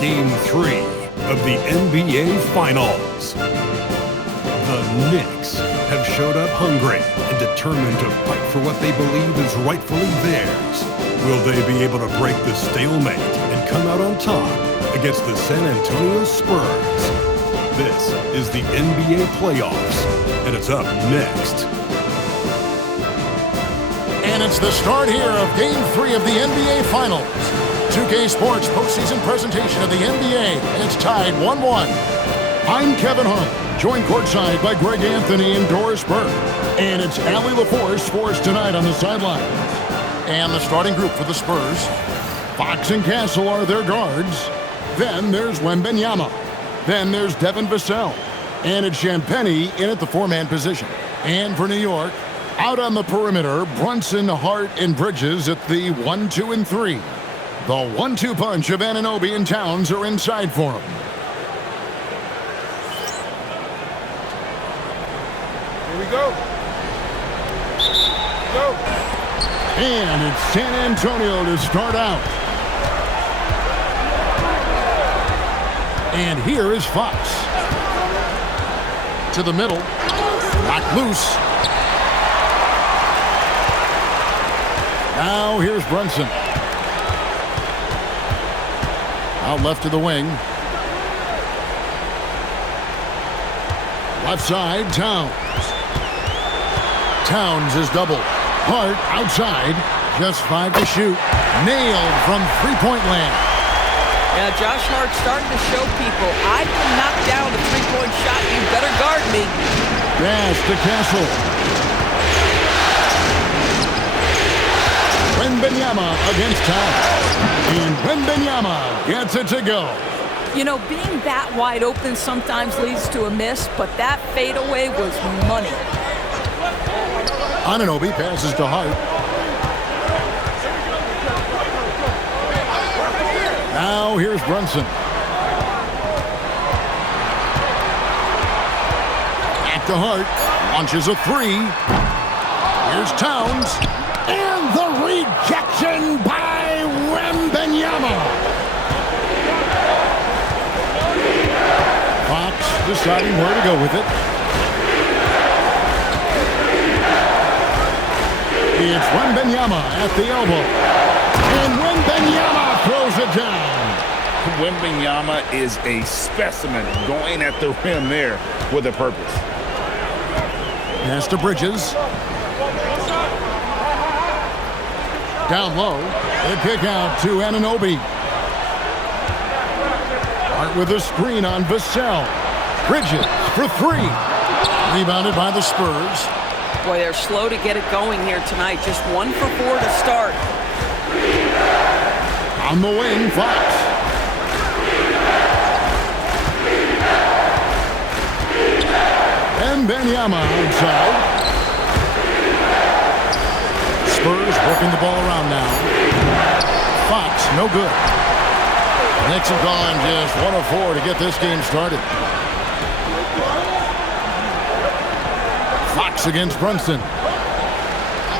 Game 3 of the NBA Finals. The Knicks have showed up hungry and determined to fight for what they believe is rightfully theirs. Will they be able to break the stalemate and come out on top against the San Antonio Spurs? This is the NBA playoffs, and it's up next. And it's the start here of Game 3 of the NBA Finals. 2K Sports postseason presentation of the NBA, and it's tied 1-1. I'm Kevin Hart, joined courtside by Karl-Anthony and Doris Burke. And it's Allie LaForce for us tonight on the sidelines. And the starting group for the Spurs, Fox and Castle are their guards. Then there's Wembanyama. Then there's Devin Vassell. And it's Champagnie in at the four-man position. And for New York, out on the perimeter, Brunson, Hart, and Bridges at the 1, 2, and 3. The 1-2 punch of Anunoby and Towns are inside for him. Here we go. Go. And it's San Antonio to start out. And here is Fox. To the middle. Knocked loose. Now here's Brunson. Out left to the wing. Left side, Towns. Towns is doubled. Hart outside. Just 5 to shoot. Nailed from three-point land. Yeah, Josh Hart starting to show people, I can knock down a three-point shot. You better guard me. Pass to Castle. Wembanyama against Towns. And Wembanyama gets it to go. You know, being that wide open sometimes leads to a miss, but that fadeaway was money. Anunoby passes to Hart. Now here's Brunson. Back to Hart. Launches a three. Here's Towns. And the rejection by Wembanyama. Fox deciding where to go with it. It's Wembanyama at the elbow. And Wembanyama throws it down. Wembanyama is a specimen going at the rim there with a purpose. Pass to Bridges. Down low. The kick out to Anunoby. Hart with a screen on Vassell. Bridges for three. Rebounded by the Spurs. Boy, they're slow to get it going here tonight. Just 1 for 4 to start. On the wing, Fox. And Wembanyama outside. Spurs working the ball around now. Fox, no good. Knicks have gone just 1 of 4 to get this game started. Fox against Brunson.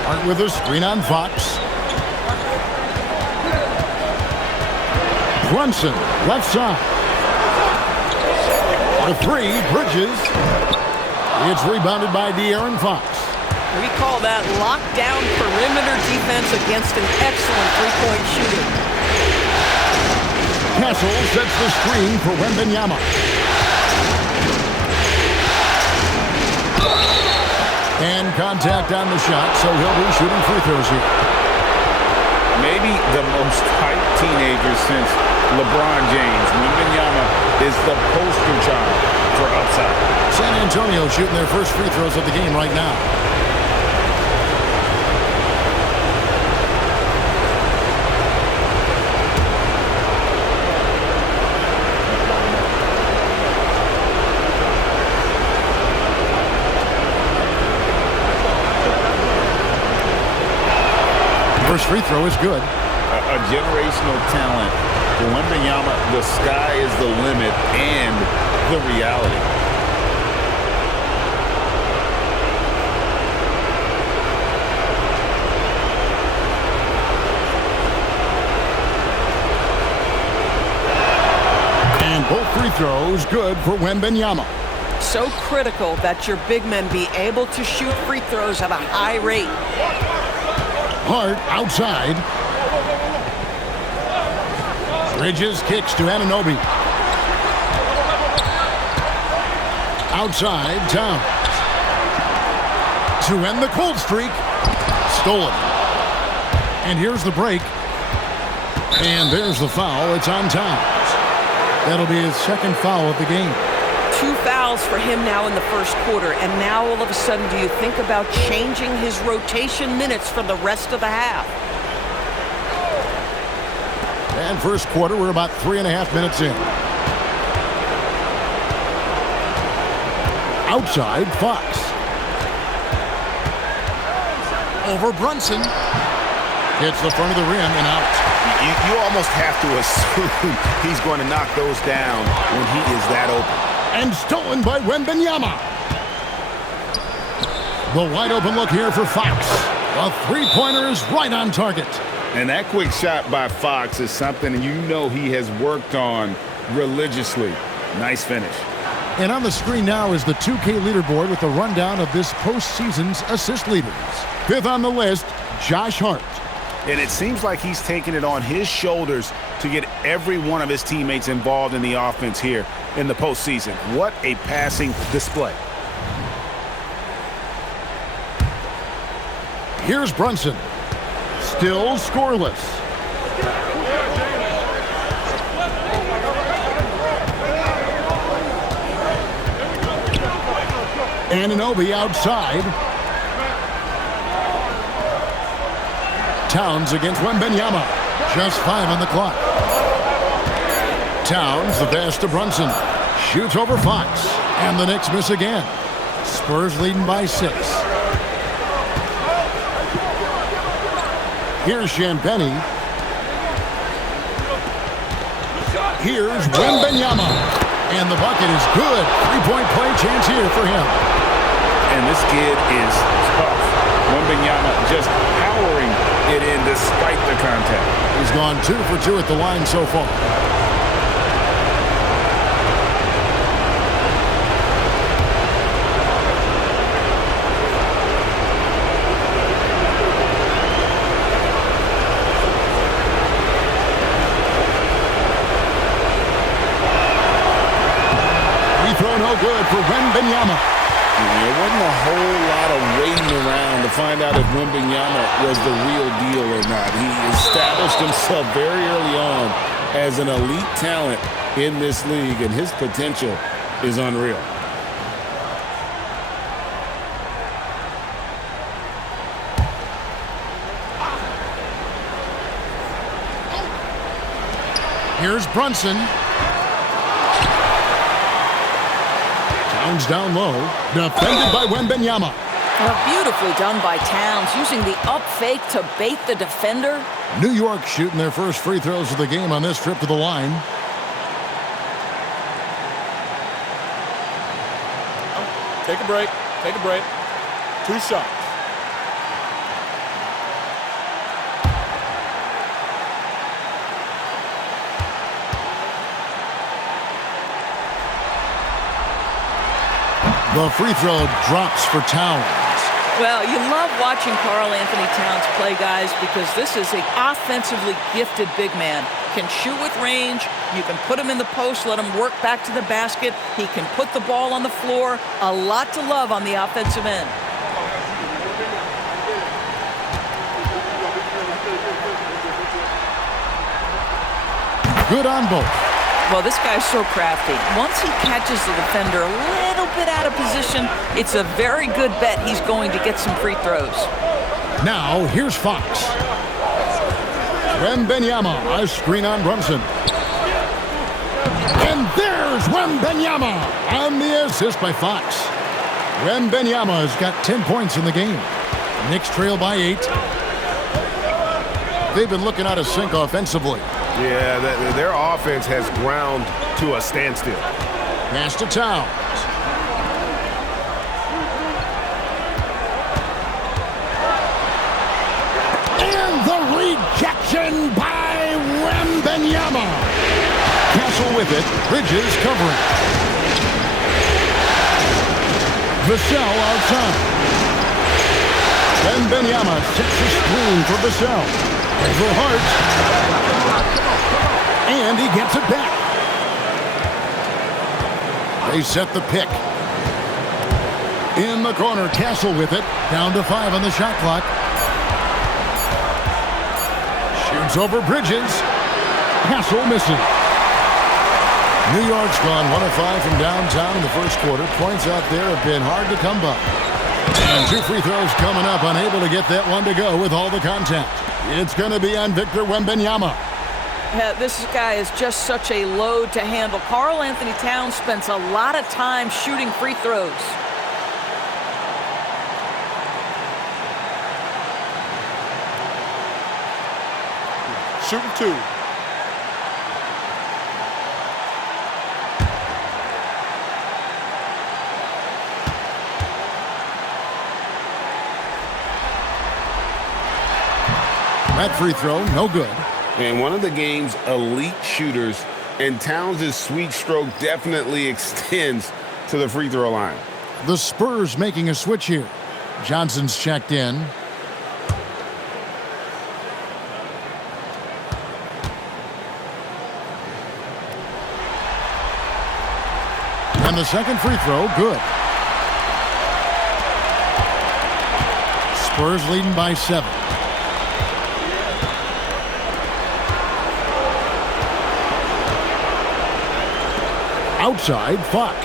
Hart with a screen on Fox. Brunson, left side. The three, Bridges. It's rebounded by De'Aaron Fox. We call that lockdown perimeter defense against an excellent three-point shooter. Castle sets the screen for Wembanyama. And contact on the shot, so he'll be shooting free throws here. Maybe the most hyped teenager since LeBron James. Wembanyama is the poster child for upside. San Antonio shooting their first free throws of the game right now. First free throw is good. A generational talent. For Wembanyama, the sky is the limit and the reality. free throws good for Wembanyama. So critical that your big men be able to shoot free throws at a high rate. Hart outside. Bridges kicks to Anunoby. Outside, Towns. To end the cold streak. Stolen. And here's the break. And there's the foul. It's on Towns. That'll be his second foul of the game. 2 fouls for him now in the first quarter. And now all of a sudden, do you think about changing his rotation minutes for the rest of the half? And first quarter, we're about 3.5 minutes in. Outside, Fox. Over Brunson. Hits the front of the rim and out. You almost have to assume he's going to knock those down when he is that open. And stolen by Wembanyama. The wide open look here for Fox. A three-pointer is right on target. And that quick shot by Fox is something you know he has worked on religiously. Nice finish. And on the screen now is the 2K leaderboard with a rundown of this postseason's assist leaders. Fifth on the list, Josh Hart. And it seems like he's taking it on his shoulders to get every one of his teammates involved in the offense here in the postseason. What a passing display. Here's Brunson. Still scoreless. Anunoby outside. Towns against Wembanyama. Just 5 on the clock. Towns, the pass to Brunson. Shoots over Fox. And the Knicks miss again. Spurs leading by 6. Here's Champagny. Here's Wembanyama. And the bucket is good. Three-point play chance here for him. And this kid is tough. Wembanyama just powering it in despite the contact. He's gone 2 for 2 at the line so far. Good for Wembanyama. There wasn't a whole lot of waiting around to find out if Wembanyama was the real deal or not. He established himself very early on as an elite talent in this league, and his potential is unreal. Here's Brunson. Towns down low, defended by Wembanyama. Beautifully done by Towns, using the up fake to bait the defender. New York shooting their first free throws of the game on this trip to the line. Take a break. Take a break. 2 shots. The free throw drops for Towns. Well, you love watching Karl-Anthony Towns play, guys, because this is an offensively gifted big man. Can shoot with range. You can put him in the post, let him work back to the basket. He can put the ball on the floor. A lot to love on the offensive end. Good on both. Well, this guy's so crafty. Once he catches the defender a little bit out of position, it's a very good bet he's going to get some free throws. Now, here's Fox. Wembanyama, a screen on Brunson. And there's Wembanyama on the assist by Fox. Wembanyama has got 10 points in the game. Knicks trail by 8. They've been looking out of sync offensively. Yeah, their offense has ground to a standstill. Pass to Towns. And the rejection by Wembanyama. Castle with it. Bridges covering. Vassell outside. Wembanyama sets a screen for Vassell. Over Hart. And he gets it back. They set the pick. In the corner, Castle with it. Down to 5 on the shot clock. Shoots over Bridges. Castle misses. New York's gone 1 of 5 from downtown in the first quarter. Points out there have been hard to come by. And 2 free throws coming up. Unable to get that one to go with all the contact. It's going to be on Victor Wembanyama. Yeah, this guy is just such a load to handle. Karl-Anthony Towns spends a lot of time shooting free throws. Shooting 2. That free throw, no good. And one of the game's elite shooters, and Towns' sweet stroke definitely extends to the free throw line. The Spurs making a switch here. Johnson's checked in. And the second free throw, good. Spurs leading by 7. Outside, Fox.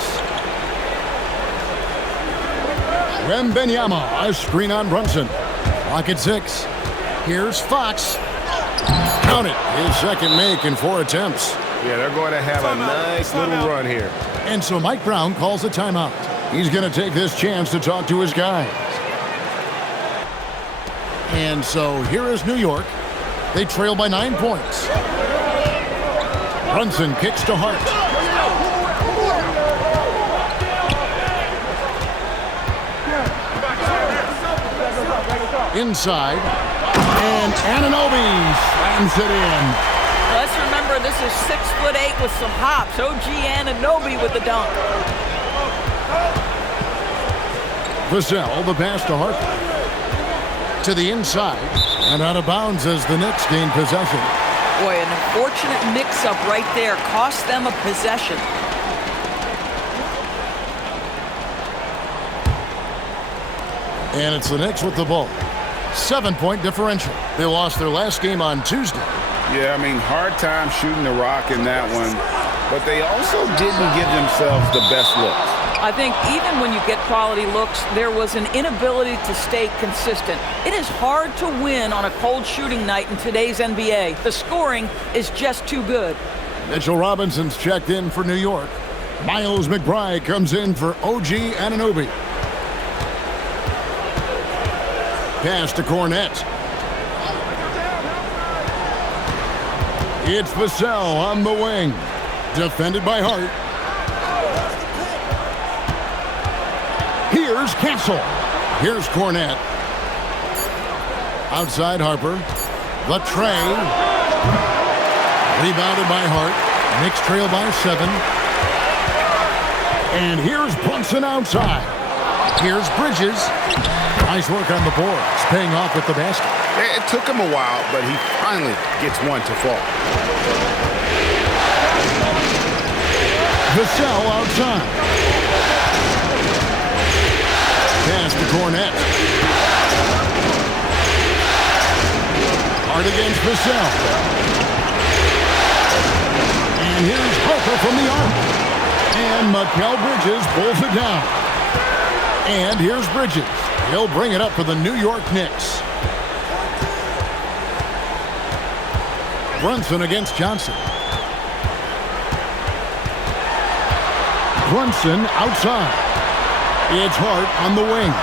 Wembanyama, a screen on Brunson. Clock at 6. Here's Fox. Count it. His second make in 4 attempts. Yeah, they're going to have a nice little run here. And so Mike Brown calls a timeout. He's going to take this chance to talk to his guys. And so here is New York. They trail by 9 points. Brunson kicks to Hart. Inside, and Anunoby slams it in. Let's remember this is 6'8" with some hops. OG Anunoby with the dunk. Vassell, the pass to Hart. To the inside, and out of bounds as the Knicks gain possession. Boy, an unfortunate mix-up right there. Cost them a possession. And it's the Knicks with the ball. 7-point differential. They lost their last game on Tuesday. Yeah, I mean, hard time shooting the rock in that one, but they also didn't give themselves the best looks. I think even when you get quality looks, there was an inability to stay consistent. It is hard to win on a cold shooting night in today's NBA. The scoring is just too good. Mitchell Robinson's checked in for New York. Miles McBride comes in for OG Anunoby. Pass to Cornette. It's Vassell on the wing. Defended by Hart. Here's Castle. Here's Cornette. Outside Harper. The tray. Rebounded by Hart. Knicks trail by 7. And here's Brunson outside. Here's Bridges. Nice work on the boards, paying off with the basket. It took him a while, but he finally gets one to fall. Vassell outside. Pass to Cornette. Hart against Vassell. And here's Harper from the arc. And Mikal Bridges pulls it down. And here's Bridges. He'll bring it up for the New York Knicks. Brunson against Johnson. Brunson outside. It's Hart on the wing.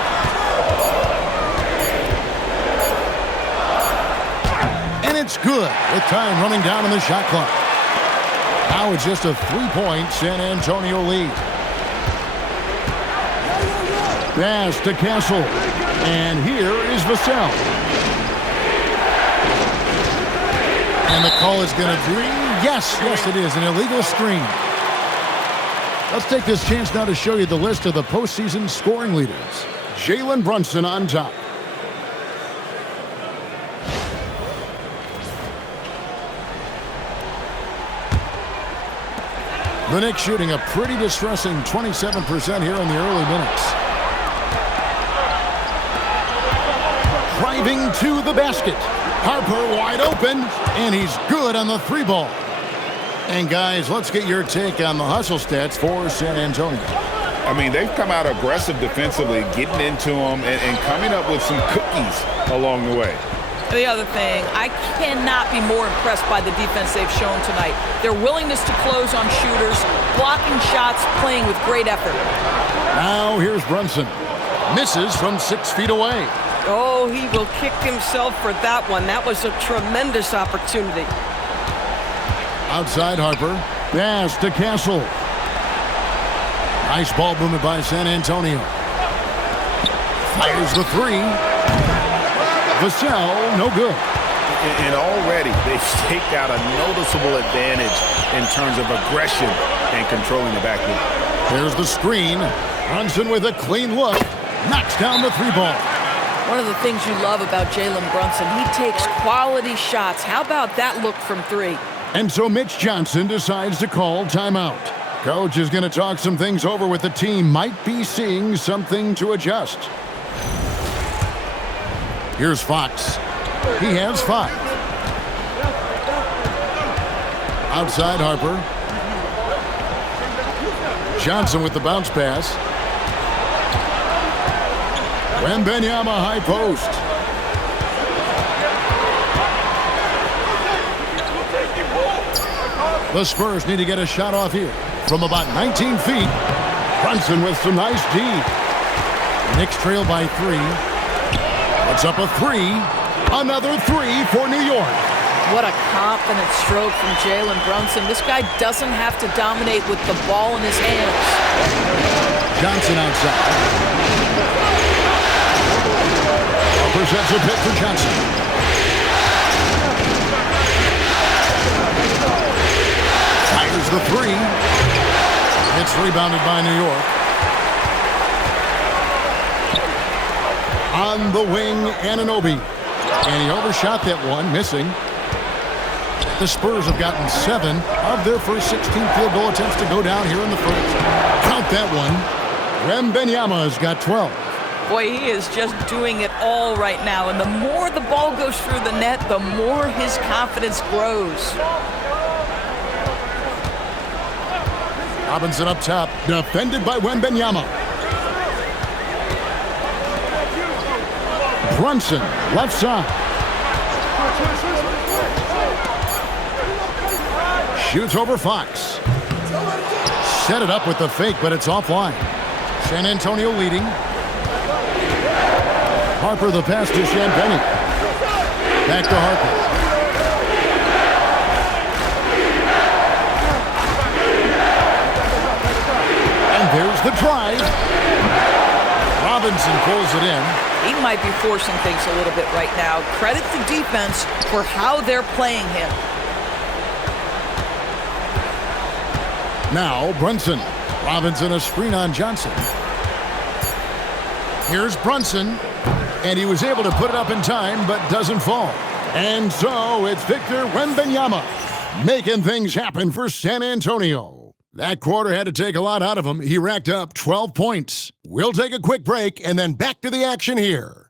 And it's good with time running down on the shot clock. Now it's just a 3-point San Antonio lead. Pass to Castle. And here is Vassell. And the call is going to be, yes, it is, an illegal screen. Let's take this chance now to show you the list of the postseason scoring leaders. Jalen Brunson on top. The Knicks shooting a pretty distressing 27% here in the early minutes. Driving to the basket. Harper wide open, and he's good on the three ball. And guys, let's get your take on the hustle stats for San Antonio. I mean, they've come out aggressive defensively, getting into them and coming up with some cookies along the way. The other thing, I cannot be more impressed by the defense they've shown tonight. Their willingness to close on shooters, blocking shots, playing with great effort. Now here's Brunson. Misses from 6 feet away. Oh, he will kick himself for that one. That was a tremendous opportunity. Outside Harper. Pass to Castle. Nice ball movement by San Antonio. Fires the three. Vassell, no good. And already they've staked out a noticeable advantage in terms of aggression and controlling the backcourt. There's the screen. Brunson with a clean look. Knocks down the three ball. One of the things you love about Jalen Brunson, he takes quality shots. How about that look from three? And so Mitch Johnson decides to call timeout. Coach is going to talk some things over with the team. Might be seeing something to adjust. Here's Fox. He has 5. Outside Harper. Johnson with the bounce pass. Wembanyama high post. The Spurs need to get a shot off here from about 19 feet. Brunson with some nice D. Knicks trail by 3. It's up a 3. Another 3 for New York. What a confident stroke from Jalen Brunson. This guy doesn't have to dominate with the ball in his hands. Johnson outside. Presents a pick for Johnson. Fires the 3. It's rebounded by New York. On the wing, Anunoby. And he overshot that one, missing. The Spurs have gotten 7 of their first 16 field goal attempts to go down here in the first. Count that one. Wembanyama has got 12. Boy, he is just doing it all right now. And the more the ball goes through the net, the more his confidence grows. Robinson up top, defended by Wembanyama. Brunson, left side. Shoots over Fox. Set it up with the fake, but it's offline. San Antonio leading. Harper the pass to Champagne. Back to Harper. And there's the drive. Robinson pulls it in. He might be forcing things a little bit right now. Credit the defense for how they're playing him. Now Brunson. Robinson a screen on Johnson. Here's Brunson. And he was able to put it up in time, but doesn't fall. And so it's Victor Wembanyama making things happen for San Antonio. That quarter had to take a lot out of him. He racked up 12 points. We'll take a quick break and then back to the action here.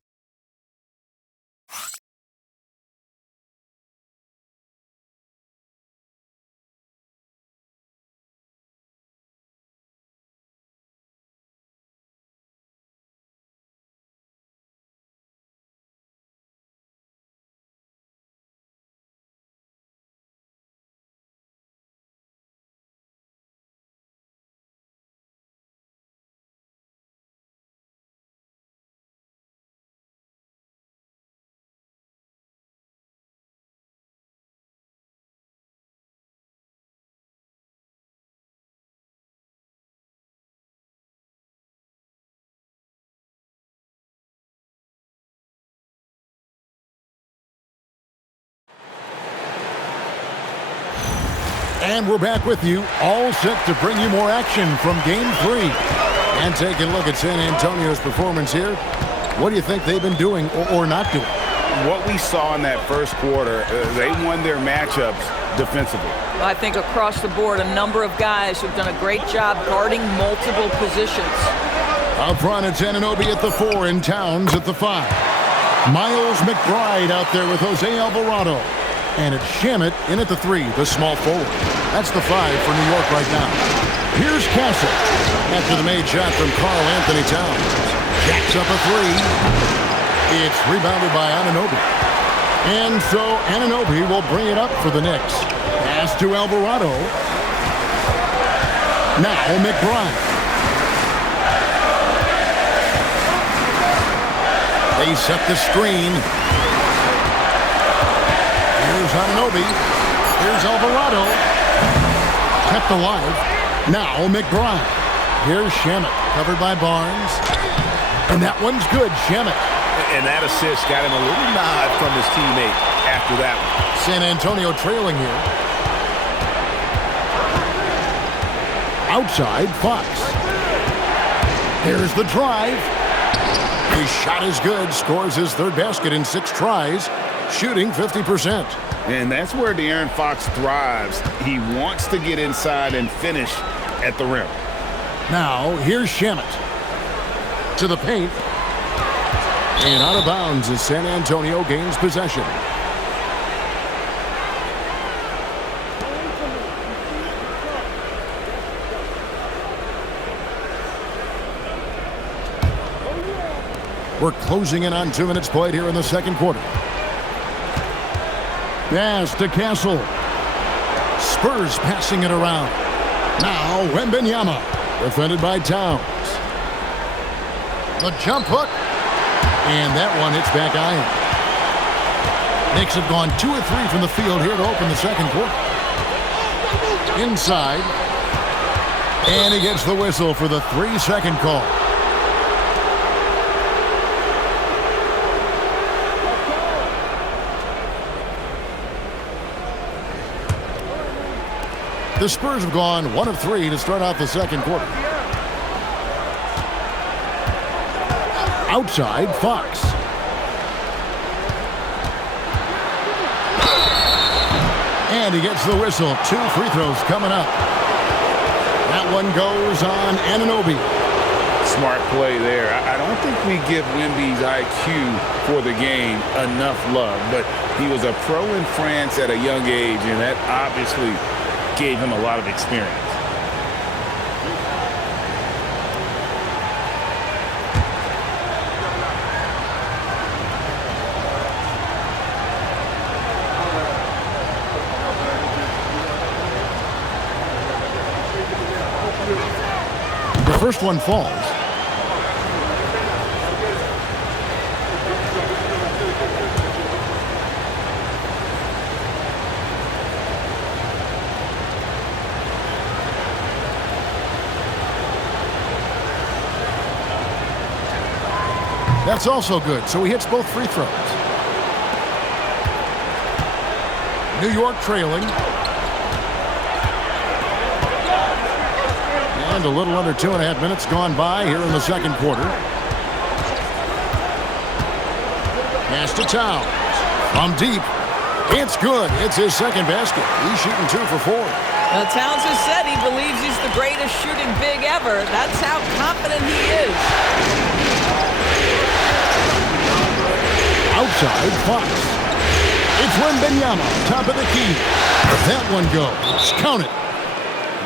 And we're back with you, all set to bring you more action from Game 3. And taking a look at San Antonio's performance here, what do you think they've been doing or not doing? What we saw in that first quarter, they won their matchups defensively. I think across the board, a number of guys who've done a great job guarding multiple positions. Up front, it's Anunoby at the 4 and Towns at the 5. Miles McBride out there with Jose Alvarado. And it's Shamet in at the 3, the small forward. That's the 5 for New York right now. Here's Castle after the made shot from Karl-Anthony Towns. Jacks up a 3. It's rebounded by Anunoby. And so Anunoby will bring it up for the Knicks. Pass to Alvarado. Now McBride. They set the screen. Here's Anunoby. Here's Alvarado. Kept alive. Now McBride. Here's Shamet. Covered by Barnes. And that one's good. Shamet. And that assist got him a little nod from his teammate after that one. San Antonio trailing here. Outside, Fox. Here's the drive. His shot is good. Scores his third basket in 6 tries. Shooting 50%. And that's where De'Aaron Fox thrives. He wants to get inside and finish at the rim. Now, here's Shamet. To the paint. And out of bounds as San Antonio gains possession. We're closing in on 2 minutes played here in the second quarter. Pass to Castle. Spurs passing it around. Now Wembanyama. Defended by Towns. The jump hook. And that one hits back iron. Knicks have gone 2 of 3 from the field here to open the second quarter. Inside. And he gets the whistle for the 3-second call. The Spurs have gone 1 of 3 to start out the second quarter. Outside, Fox. And he gets the whistle. 2 free throws coming up. That one goes on Anunoby. Smart play there. I don't think we give Wemby's IQ for the game enough love, but he was a pro in France at a young age, and that obviously gave him a lot of experience. The first one falls. That's also good, so he hits both free throws. New York trailing. And a little under 2.5 minutes gone by here in the second quarter. Pass to Towns. From deep. It's good. It's his second basket. He's shooting 2 for 4. Now, Towns has said he believes he's the greatest shooting big ever. That's how confident he is. Outside, Fox. It's Wembanyama, top of the key. That one goes. Count it.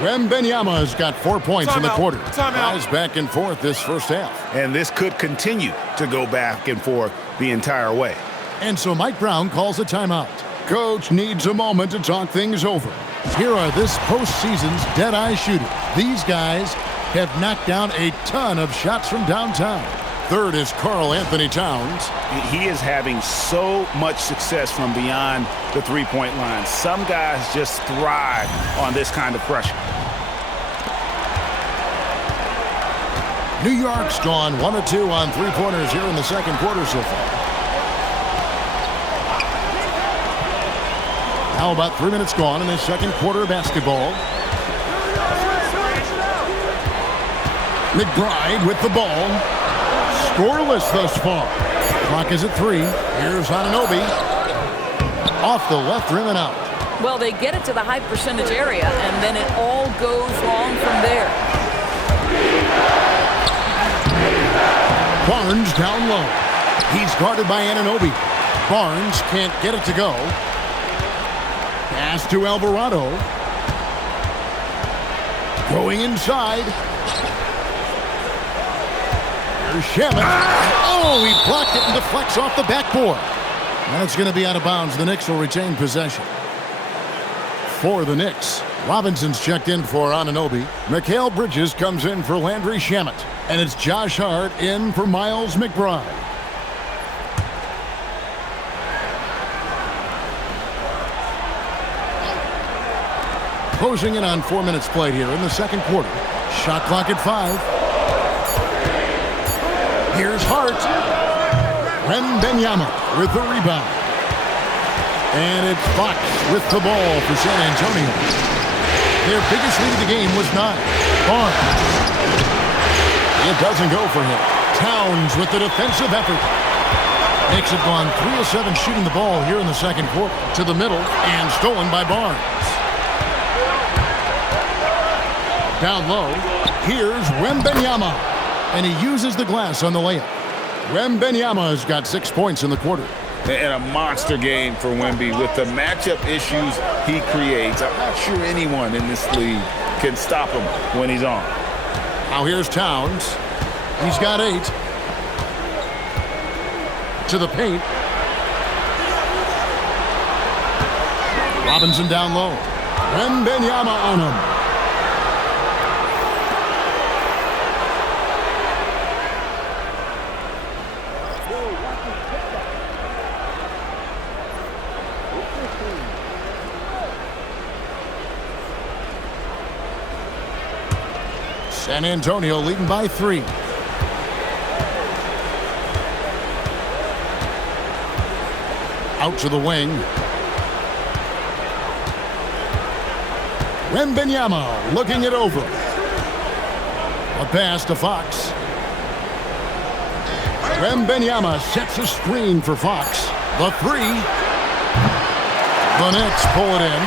Wembanyama's got 4 points in the quarter. Guys back and forth this first half. And this could continue to go back and forth the entire way. And so Mike Brown calls a timeout. Coach needs a moment to talk things over. Here are this postseason's dead-eye shooters. These guys have knocked down a ton of shots from downtown. Third is Karl-Anthony Towns. He is having so much success from beyond the three-point line. Some guys just thrive on this kind of pressure. New York's gone 1 of 2 on three-pointers here in the second quarter so far. Now about 3 minutes gone in the second quarter of basketball. McBride with the ball. Scoreless thus far. Clock is at 3. Here's Anunoby. Off the left rim and out. Well, they get it to the high percentage area, and then it all goes wrong from there. Barnes down low. He's guarded by Anunoby. Barnes can't get it to go. Pass to Alvarado. Going inside. Here's Shaman. Oh, he blocked it and deflects off the backboard. And it's going to be out of bounds. The Knicks will retain possession. For the Knicks, Robinson's checked in for Anunoby. Mikal Bridges comes in for Landry Shamet. And it's Josh Hart in for Miles McBride. Closing in on 4 minutes played here in the second quarter. Shot clock at 5. Here's Hart. Wembanyama with the rebound. And it's Fox with the ball for San Antonio. Their biggest lead of the game was 9. Barnes. It doesn't go for him. Towns with the defensive effort. Knicks have gone 3 of 7 shooting the ball here in the second quarter. To the middle and stolen by Barnes. Down low, here's Wembanyama. And he uses the glass on the layup. Wembanyama has got 6 points in the quarter. And a monster game for Wemby with the matchup issues he creates. I'm not sure anyone in this league can stop him when he's on. Now here's Towns. He's got 8. To the paint. Robinson down low. Wembanyama on him. San Antonio leading by 3. Out to the wing. Wembanyama looking it over. A pass to Fox. Wembanyama sets a screen for Fox. The 3. The Knicks pull it in.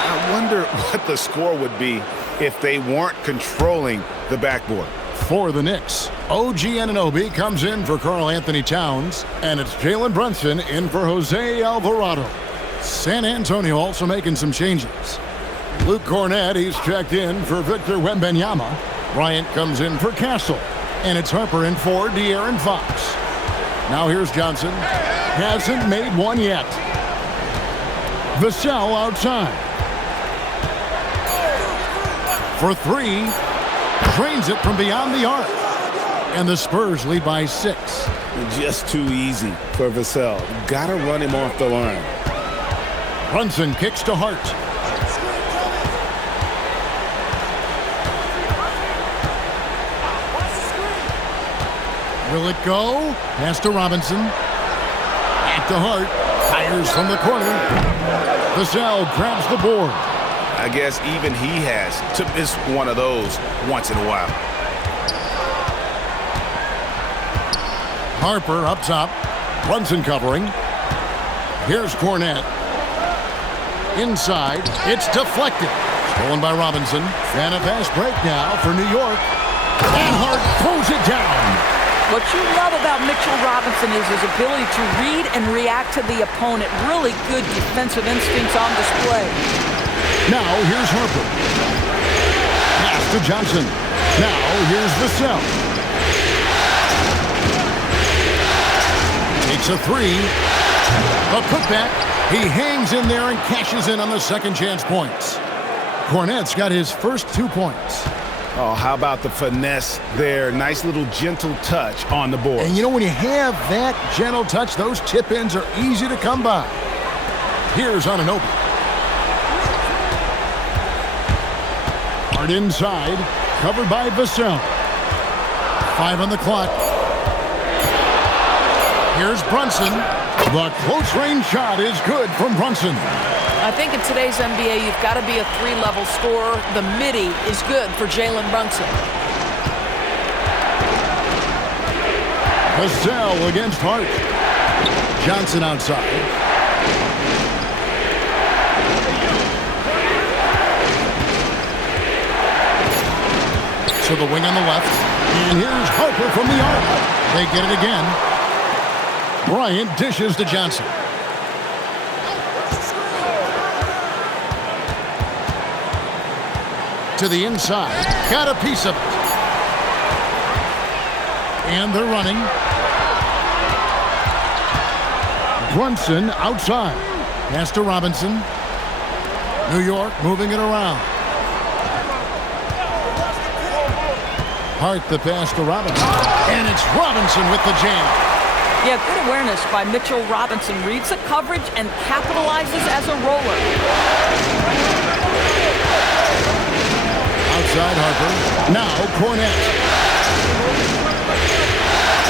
I wonder what the score would be if they weren't controlling the backboard. For the Knicks, OG Anunoby comes in for Karl-Anthony Towns, and it's Jalen Brunson in for Jose Alvarado. San Antonio also making some changes. Luke Cornett, he's checked in for Victor Wembanyama. Bryant comes in for Castle, and it's Harper in for De'Aaron Fox. Now here's Johnson. Hasn't made one yet. Vassell outside. For 3, drains it from beyond the arc. And the Spurs lead by 6. Just too easy for Vassell. Gotta run him off the line. Brunson kicks to Hart. Will it go? Pass to Robinson. Back to Hart. Fires from the corner. Vassell grabs the board. I guess even he has to miss one of those once in a while. Harper up top. Brunson covering. Here's Cornett. Inside. It's deflected. Stolen by Robinson. And a fast break now for New York. And Hart throws it down. What you love about Mitchell Robinson is his ability to read and react to the opponent. Really good defensive instincts on display. Now here's Harper. Pass to Johnson. Now here's Vassell. Takes a 3. A putback. He hangs in there and cashes in on the second chance points. Cornett's got his first 2 points. Oh, how about the finesse there? Nice little gentle touch on the board. And you know, when you have that gentle touch, those tip-ins are easy to come by. Here's Anunoby. Hard inside, covered by Vassell. 5 on the clock. Here's Brunson. The close-range shot is good from Brunson. I think in today's NBA, you've got to be a three-level scorer. The midi is good for Jalen Brunson. Vassell against Hart. Johnson outside. To the wing on the left. And here's Harper from the arc. They get it again. Bryant dishes to Johnson. To the inside. Got a piece of it. And they're running. Brunson outside. Pass to Robinson. New York moving it around. Hart the pass to Robinson. And it's Robinson with the jam. Yeah, good awareness by Mitchell Robinson. Reads the coverage and capitalizes as a roller. Outside Harper. Now Cornette.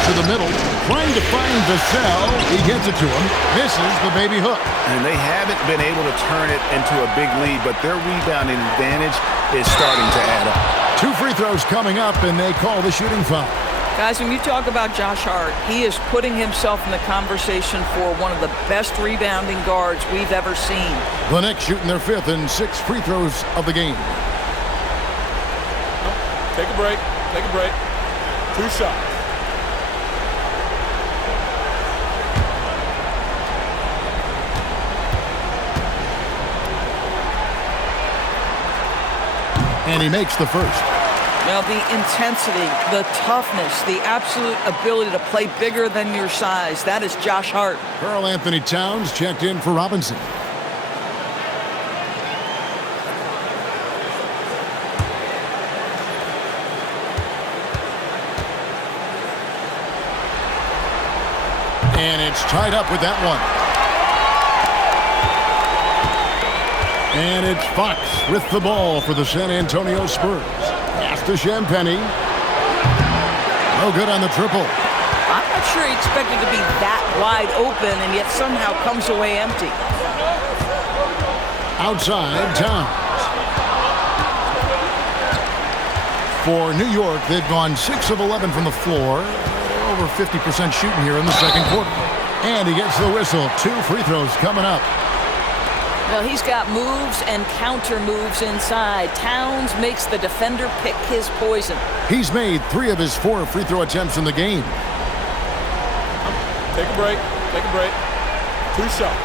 To the middle. Trying to find Vassell. He gets it to him. Misses the baby hook. And they haven't been able to turn it into a big lead, but their rebounding advantage is starting to add up. 2 free throws coming up, and they call the shooting foul. Guys, when you talk about Josh Hart, he is putting himself in the conversation for one of the best rebounding guards we've ever seen. The Knicks shooting their 5th and 6th free throws of the game. Take a break. Take a break. 2 shots. And he makes the first. Well, the intensity, the toughness, the absolute ability to play bigger than your size. That is Josh Hart. Karl-Anthony Towns checked in for Robinson. And it's tied up with that one. And it's Fox with the ball for the San Antonio Spurs. Pass to Champagnie. No good on the triple. I'm not sure he expected to be that wide open and yet somehow comes away empty. Outside, Towns. For New York, they've gone 6 of 11 from the floor. Over 50% shooting here in the second quarter. And he gets the whistle. 2 free throws coming up. Well, he's got moves and counter moves inside. Towns makes the defender pick his poison. He's made 3 of his 4 free throw attempts in the game. Take a break. Take a break. 2 shots.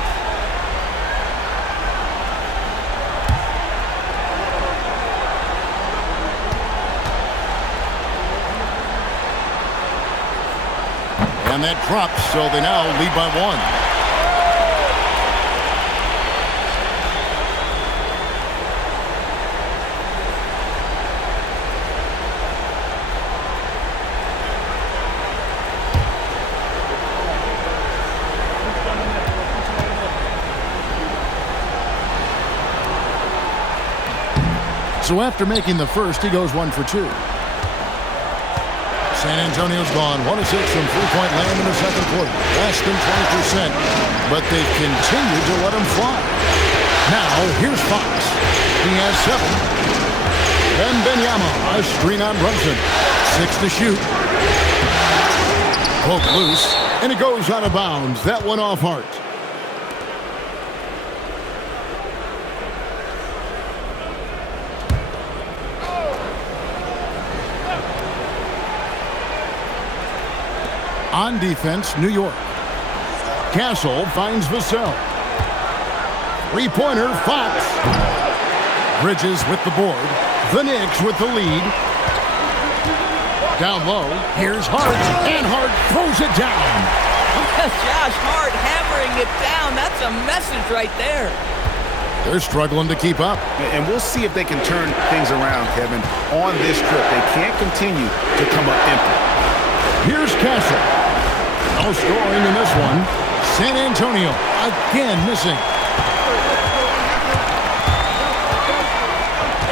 And that drops, so they now lead by 1. So after making the first, he goes 1 for 2. San Antonio's gone 1 of 6 from three-point land in the second quarter. Less than 20%, but they've continued to let him fly. Now, here's Fox. He has 7. Wembanyama, a screen on Brunson. 6 to shoot. Poke loose, and it goes out of bounds. That one off Hart. On defense, New York. Castle finds Vassell. 3-pointer, Fox. Bridges with the board. The Knicks with the lead. Down low, here's Hart, and Hart throws it down. Josh Hart hammering it down. That's a message right there. They're struggling to keep up. And we'll see if they can turn things around, Kevin, on this trip. They can't continue to come up empty. Here's Castle. No scoring in this one. San Antonio again missing.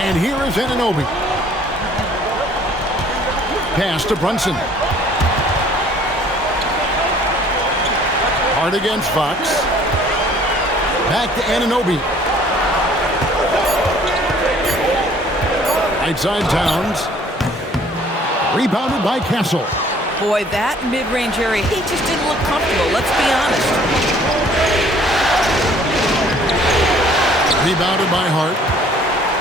And here is Anunoby. Pass to Brunson. Hart against Fox. Back to Anunoby. Right side Towns. Rebounded by Castle. Boy, that mid-range area, he just didn't look comfortable, let's be honest. Rebounded by Hart.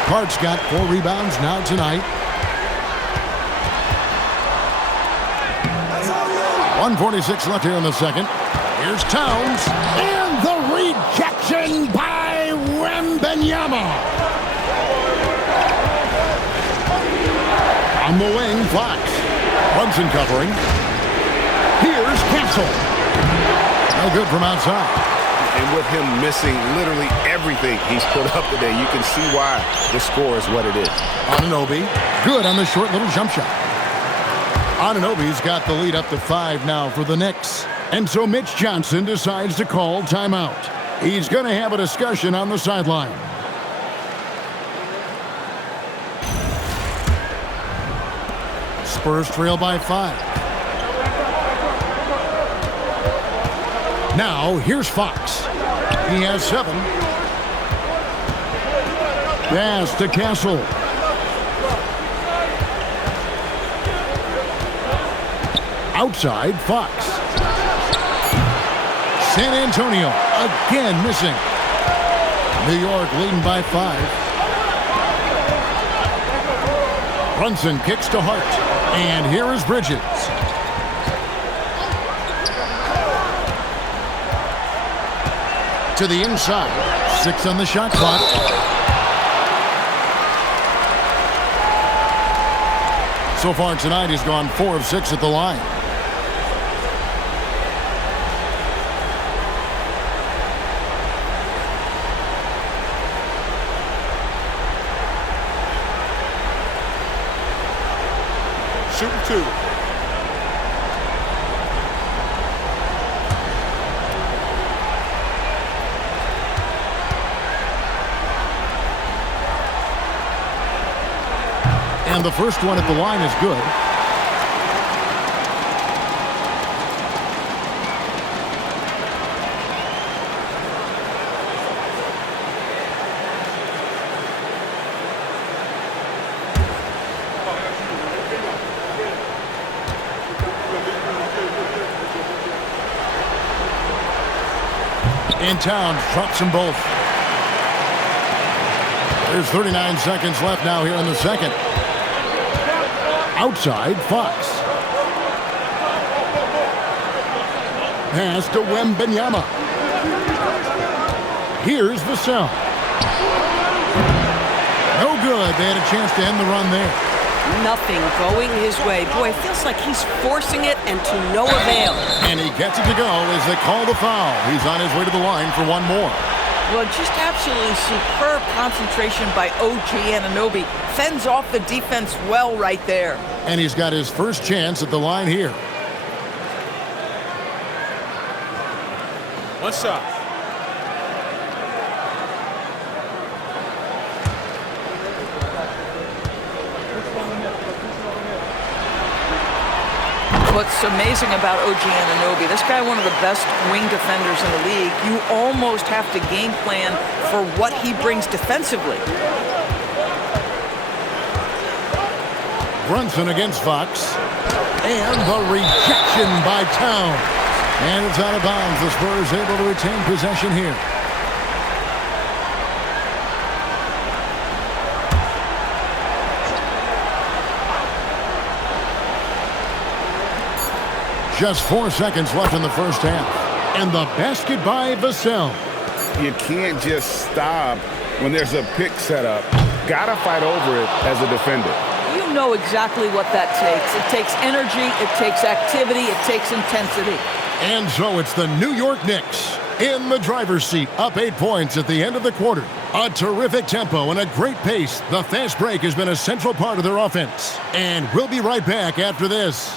Hart's got 4 rebounds now tonight. 1:46 left here in the second. Here's Towns. And the rejection by Wembanyama. On the wing, Fox. Brunson covering. Here's Castle. No good from outside. And with him missing literally everything he's put up today, you can see why the score is what it is. Anunoby, good on the short little jump shot. Anunoby's got the lead up to 5 now for the Knicks. And so Mitch Johnson decides to call timeout. He's going to have a discussion on the sideline. Spurs trail by 5. Now, here's Fox. He has 7. Pass to Castle. Outside, Fox. San Antonio again missing. New York leading by 5. Brunson kicks to Hart. And here is Bridges. To the inside. 6 on the shot clock. So far tonight, he's gone 4 of 6 at the line. Shooting 2. And the first one at the line is good. And Towns drops them both. There's 39 seconds left now here in the second. Outside, Fox. Pass to Wembanyama. Here's Vassell. No good. They had a chance to end the run there. Nothing going his way. Boy, it feels like he's forcing it and to no avail. And he gets it to go as they call the foul. He's on his way to the line for one more. Well, just absolutely superb concentration by OG Anunoby. Fends off the defense well right there. And he's got his first chance at the line here. One shot. What's amazing about OG Anunoby, this guy one of the best wing defenders in the league. You almost have to game plan for what he brings defensively. Brunson against Fox. And the rejection by Towns. And it's out of bounds. The Spurs able to retain possession here. Just 4 seconds left in the first half. And the basket by Vassell. You can't just stop when there's a pick set up. Gotta fight over it as a defender. You know exactly what that takes. It takes energy, it takes activity, it takes intensity. And so it's the New York Knicks in the driver's seat, up 8 points at the end of the quarter. A terrific tempo and a great pace. The fast break has been a central part of their offense. And we'll be right back after this.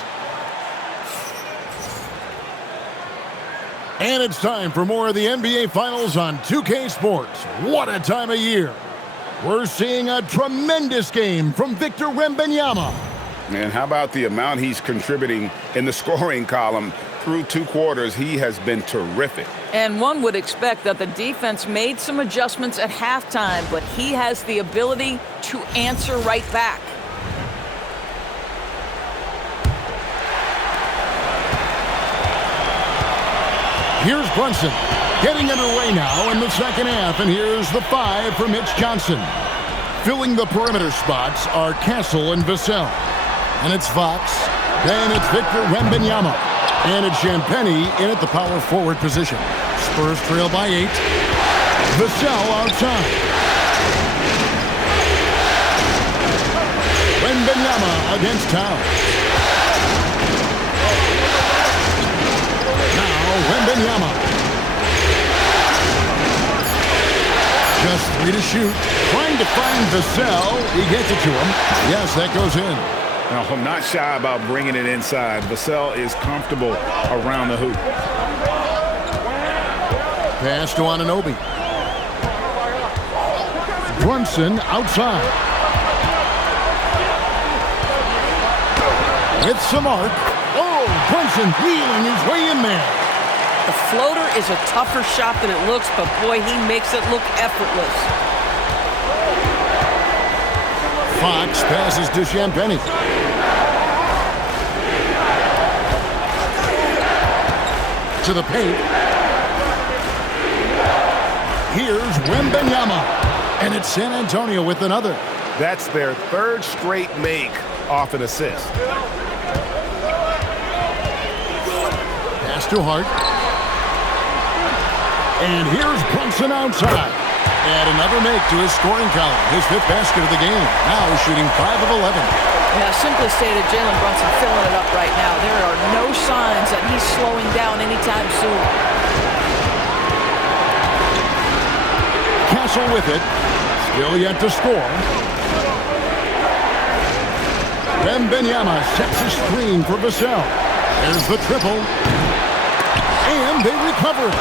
And it's time for more of the NBA Finals on 2K Sports. What a time of year. We're seeing a tremendous game from Victor Wembanyama. And how about the amount he's contributing in the scoring column? Through 2 quarters, he has been terrific. And one would expect that the defense made some adjustments at halftime, but he has the ability to answer right back. Here's Brunson getting underway now in the second half, and here's the 5 for Mitch Johnson. Filling the perimeter spots are Castle and Vassell. And it's Fox. Then it's Victor Wembanyama. And it's Champagnie in at the power forward position. Spurs trail by 8. Vassell outside. Wembanyama against Towns. Now Wembanyama. Just 3 to shoot. Trying to find Vassell. He gets it to him. Yes, that goes in. Now, I'm not shy about bringing it inside. Vassell is comfortable around the hoop. Pass to Anunoby. Brunson outside. With some arc. Oh, Brunson wheeling his way in there. The floater is a tougher shot than it looks, but boy, he makes it look effortless. Fox passes to Champagnie. To the paint. Here's Wembanyama. And it's San Antonio with another. That's their 3rd straight make off an assist. Pass to Hart. And here's Brunson outside. And another make to his scoring column. His 5th basket of the game. Now shooting 5 of 11. Yeah, simply stated, Jalen Brunson filling it up right now. There are no signs that he's slowing down anytime soon. Castle with it. Still yet to score. Wembanyama sets a screen for Vassell. There's the triple. And they recover it.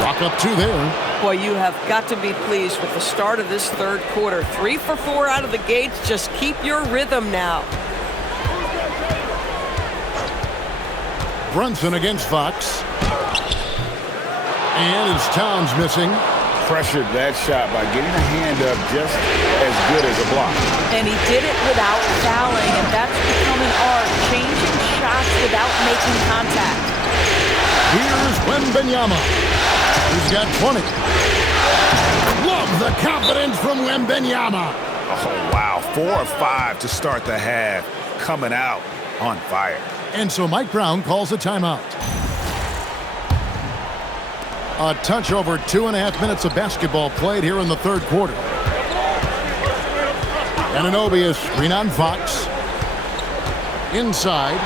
Chalk up 2 there. Boy, you have got to be pleased with the start of this 3rd quarter. 3 for 4 out of the gates. Just keep your rhythm now. Brunson against Fox. And it's Towns missing. Pressured that shot by getting a hand up just as good as a block. And he did it without fouling, and that's becoming art. Changing shots without making contact. Here's Wembanyama. He's got 20. Love the confidence from Wembanyama. Oh, wow. 4 of 5 to start the half. Coming out on fire. And so Mike Brown calls a timeout. A touch over 2.5 minutes of basketball played here in the 3rd quarter. Anunoby is screen on Fox. Inside.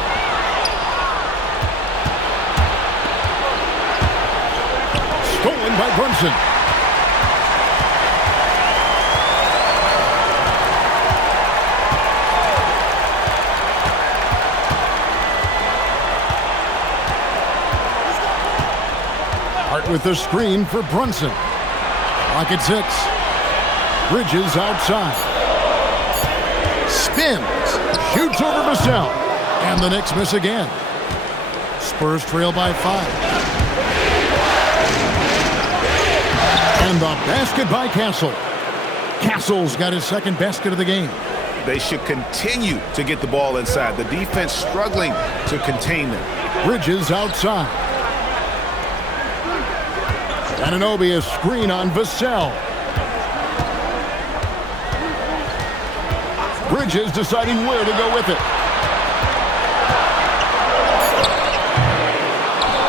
Stolen by Brunson. Hart with the screen for Brunson. Clock at 6. Bridges outside. Spins. Shoots over Vassell. And the Knicks miss again. Spurs trail by 5. And the basket by Castle. Castle's got his 2nd basket of the game. They should continue to get the ball inside. The defense struggling to contain them. Bridges outside. Anunoby a screen on Vassell. Bridges deciding where to go with it.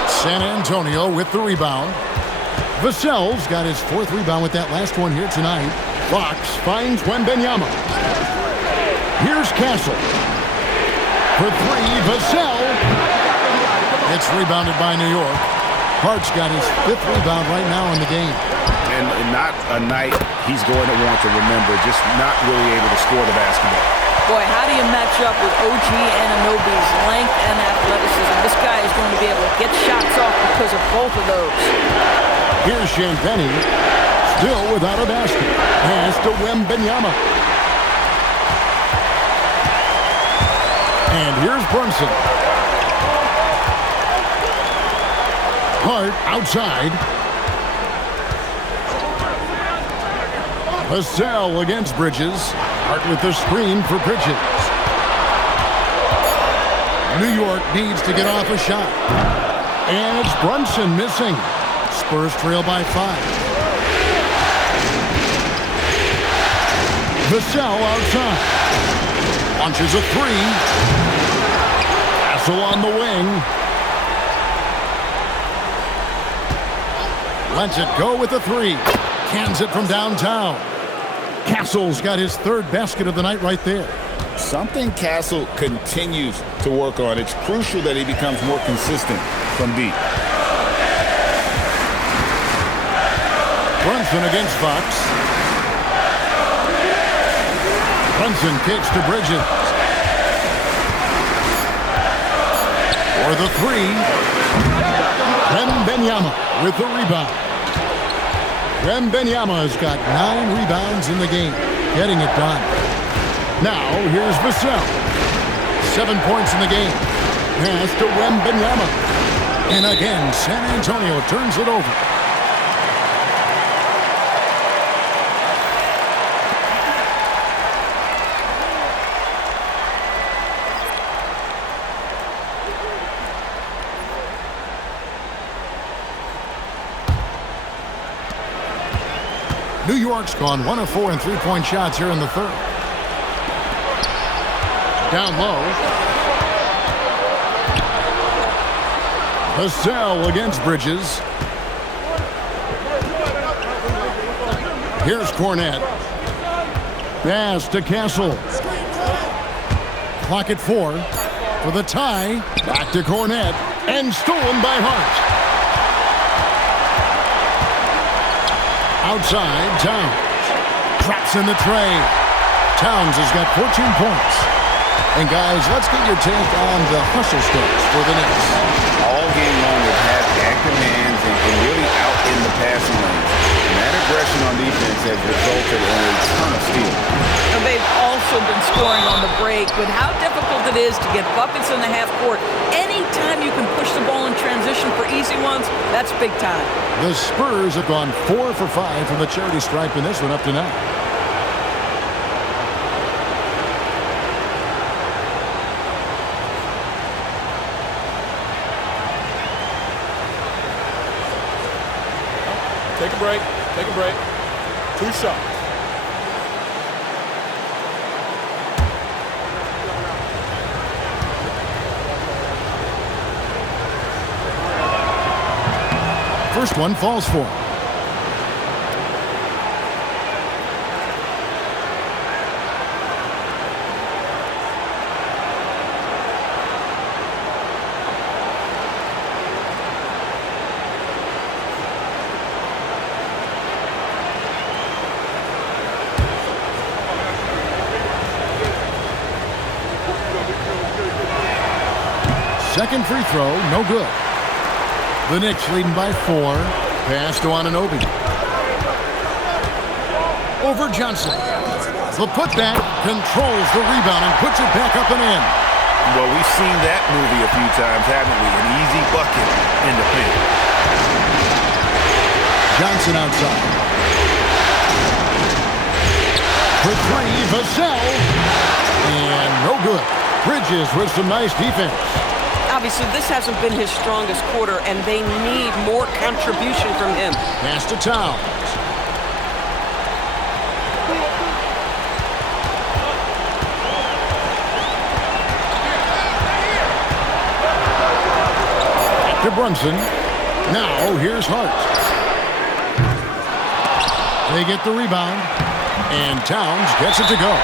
San Antonio with the rebound. Vassell's got his 4th rebound with that last one here tonight. Fox finds Wembanyama. Here's Castle. For 3, Vassell. It's rebounded by New York. Hart's got his 5th rebound right now in the game. And not a night he's going to want to remember, just not really able to score the basketball. Boy, how do you match up with OG Anunoby's length and athleticism? This guy is going to be able to get shots off because of both of those. Here's Champagnie, still without a basket. Pass to Wembanyama. And here's Brunson. Hart outside. Vassell against Bridges. Hart with the screen for Bridges. New York needs to get off a shot. And it's Brunson missing. Spurs trail by 5. Vassell outside. Launches a 3. Castle on the wing. Lets it go with a 3. Cans it from downtown. Castle's got his 3rd basket of the night right there. Something Castle continues to work on. It's crucial that he becomes more consistent from deep. Brunson against Fox. Brunson kicks to Bridges. For the 3. Wembanyama with the rebound. Wembanyama has got 9 rebounds in the game, getting it done. Now, here's Vassell. 7 points in the game. Pass to Wembanyama. And again, San Antonio turns it over. New York's gone 1 of 4 in 3-point shots here in the 3rd. Down low. Vassell against Bridges. Here's Cornette. Pass to Castle. Clock at 4 for the tie. Back to Cornette. And stolen by Hart. Outside, Towns. Traps in the tray. Towns has got 14 points. And guys, let's get your take on the hustle steps for the Knicks. All game long, they've had active hands and really out in the passing lanes. And that aggression on defense has resulted in a ton of steals. And they've also been scoring on the break. With how difficult it is to get buckets in the half court, anytime you can push the ball in transition for easy ones, that's big time. The Spurs have gone 4 for 5 from the charity stripe in this one up to now. Take a break. Take a break. 2 shots. First one falls for him. Second free throw, no good. The Knicks leading by 4. Pass to Anunoby. Over Johnson. The putback controls the rebound and puts it back up and in. Well, we've seen that movie a few times, haven't we? An easy bucket in the paint. Johnson outside. For 3, Vassell. And no good. Bridges with some nice defense. Obviously, this hasn't been his strongest quarter, and they need more contribution from him. Pass to Towns. To Brunson. Now, here's Hart. They get the rebound, and Towns gets it to go.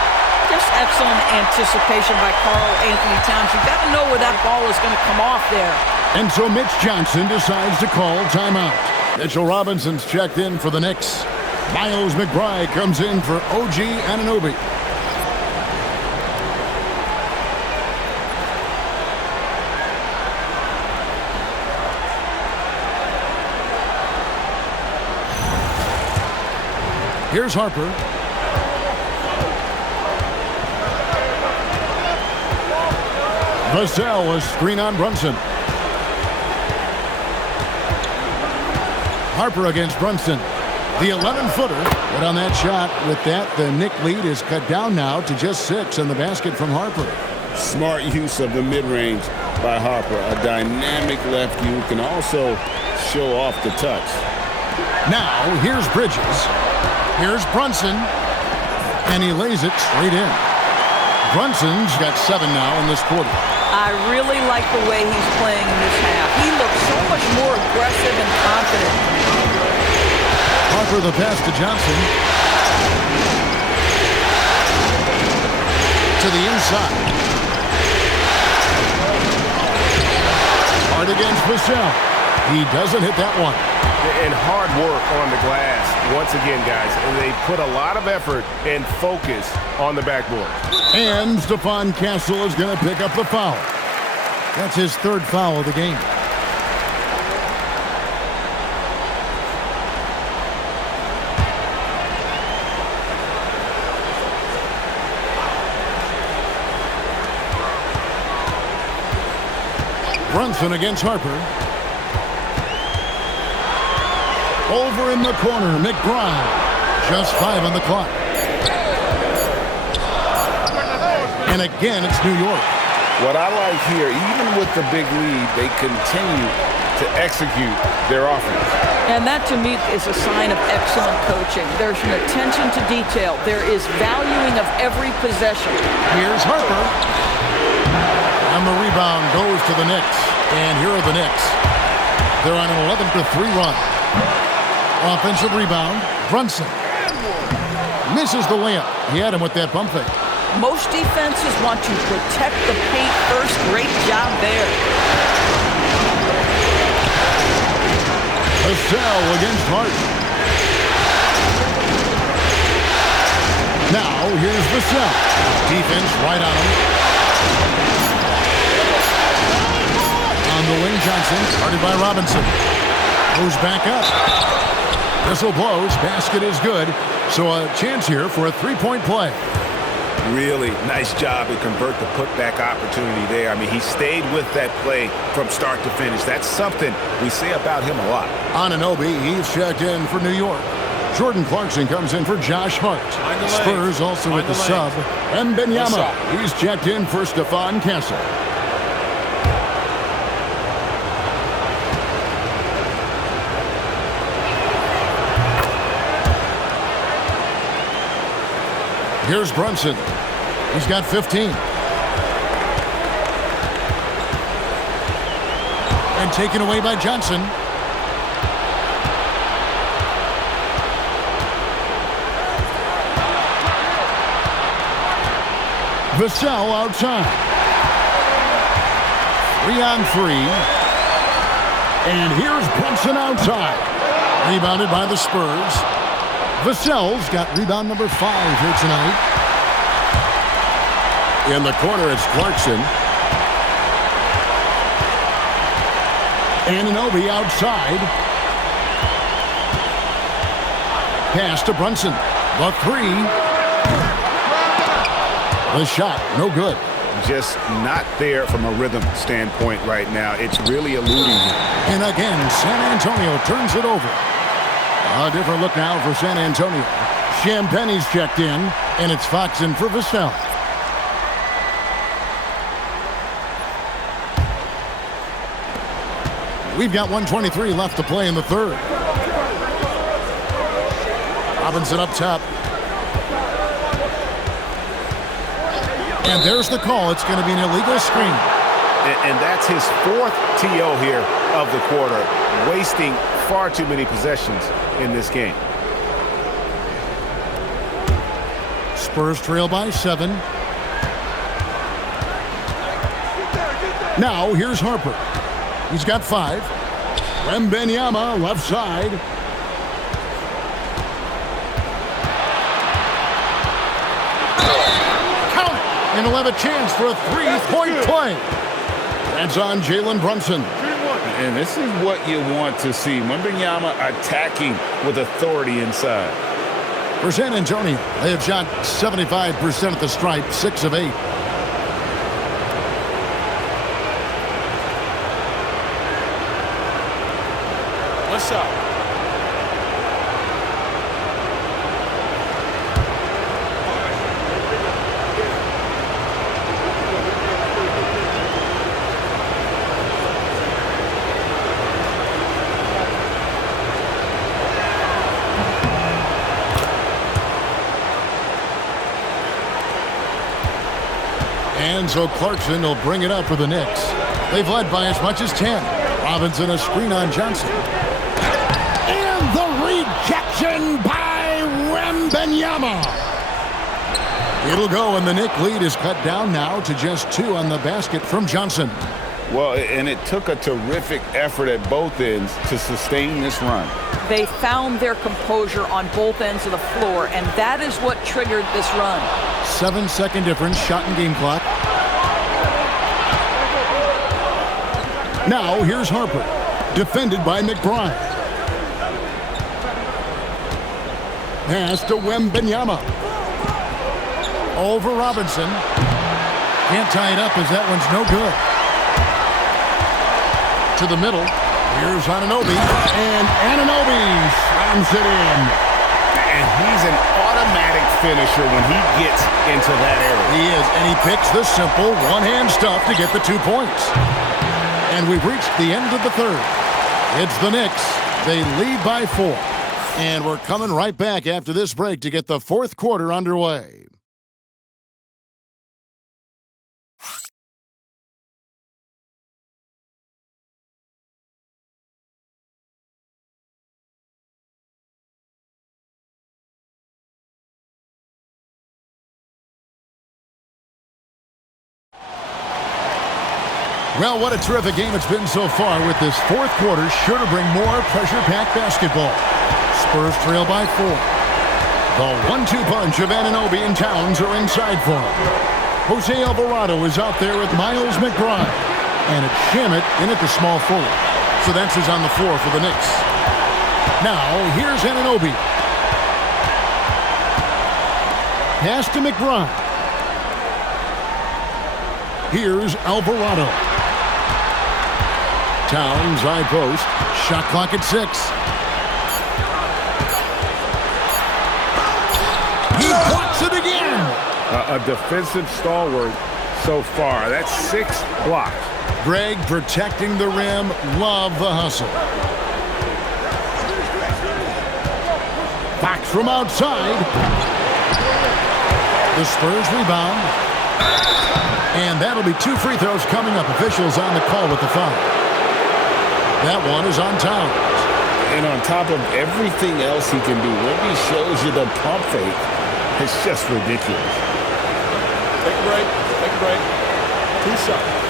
Just excellent anticipation by Karl-Anthony Towns. You've got to know where that ball is going to come off there. And so Mitch Johnson decides to call timeout. Mitchell Robinson's checked in for the Knicks. Miles McBride comes in for OG Anunoby. Here's Harper. Vassell, a screen on Brunson. Harper against Brunson. The 11-footer. But on that shot, with that, the Knicks lead is cut down now to just 6 in the basket from Harper. Smart use of the mid-range by Harper. A dynamic lefty who can also show off the touch. Now, here's Bridges. Here's Brunson. And he lays it straight in. Brunson's got 7 now in this quarter. I really like the way he's playing in this half. He looks so much more aggressive and confident. Harper the pass to Johnson. To the inside. Hart against Vassell. He doesn't hit that one. And hard work on the glass once again, guys. And they put a lot of effort and focus on the backboard. And Stephon Castle is going to pick up the foul. That's his 3rd foul of the game. Brunson against Harper. Over in the corner, McBride. Just 5 on the clock. And again, it's New York. What I like here, even with the big lead, they continue to execute their offense. And that, to me, is a sign of excellent coaching. There's an attention to detail. There is valuing of every possession. Here's Harper. And the rebound goes to the Knicks. And here are the Knicks. They're on an 11-3 run. Offensive rebound, Brunson. Misses the layup. He had him with that bump fake. Most defenses want to protect the paint first. Great job there. Vassell against Hart. Now, here's Vassell. Defense right on him. On the wing, Johnson. Guarded by Robinson. Goes back up. Whistle blows. Basket is good. So a chance here for a 3-point play. Really nice job to convert the putback opportunity there. I mean, he stayed with that play from start to finish. That's something we say about him a lot. Anunoby, he's checked in for New York. Jordan Clarkson comes in for Josh Hart. Spurs also with the sub. Wembanyama, he's checked in for Stephon Castle. Here's Brunson. He's got 15. And taken away by Johnson. Vassell outside. 3-on-3. And here's Brunson outside. Rebounded by the Spurs. Vassell's got rebound number 5 here tonight. In the corner, it's Clarkson. Anunoby outside. Pass to Brunson. The 3. The shot, no good. Just not there from a rhythm standpoint right now. It's really eluding him. And again, San Antonio turns it over. A different look now for San Antonio. Champagne's checked in, and it's Foxen for Vassell. We've got 1:23 left to play in the third. Robinson up top. And there's the call. It's going to be an illegal screen. And that's his 4th TO here of the quarter, wasting far too many possessions in this game. Spurs trail by 7. Now here's Harper. He's got 5. Wembanyama left side. Count! And he'll have a chance for a 3-point play. That's on Jalen Brunson. And this is what you want to see. Wembanyama attacking with authority inside. For San Antonio, they have shot 75% at the stripe, 6 of 8. What's up? And so Clarkson will bring it up for the Knicks. They've led by as much as 10. Robinson a screen on Johnson. And the rejection by Wembanyama. It'll go, and the Knicks lead is cut down now to just 2 on the basket from Johnson. Well, and it took a terrific effort at both ends to sustain this run. They found their composure on both ends of the floor, and that is what triggered this run. 7-second difference, shot and game clock. Now here's Harper, defended by McBride. Pass to Wembanyama. Over Robinson. Can't tie it up as that one's no good. To the middle. Here's Anunoby. And Anunoby slams it in. And he's an automatic finisher when he gets into that area. He is, and he picks the simple one-hand stuff to get the 2 points. And we've reached the end of the third. It's the Knicks. They lead by 4. And we're coming right back after this break to get the fourth quarter underway. Well, what a terrific game it's been so far, with this fourth quarter sure to bring more pressure-packed basketball. Spurs trail by 4. The 1-2 punch of Anunoby and Towns are inside for him. Jose Alvarado is out there with Miles McBride. And it's Shamet in at the small forward. So that's who's on the floor for the Knicks. Now, here's Anunoby. Pass to McBride. Here's Alvarado. Towns, high post. Shot clock at 6. He blocks it again. A defensive stalwart so far. That's 6 blocks. Greg protecting the rim. Love the hustle. Fox from outside. The Spurs rebound. And that'll be 2 free throws coming up. Officials on the call with the foul. That one is on Towns. And on top of everything else he can do, Wemby shows you the pump fake. It's just ridiculous. Take a break. Take a break. 2 shots.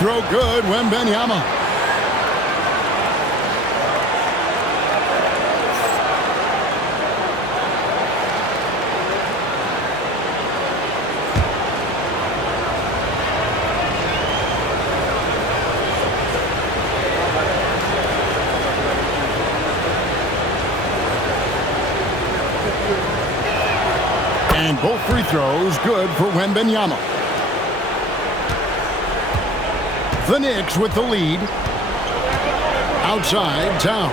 Throw good, Wembanyama. And both free throws good for Wembanyama. The Knicks with the lead. Outside, Towns.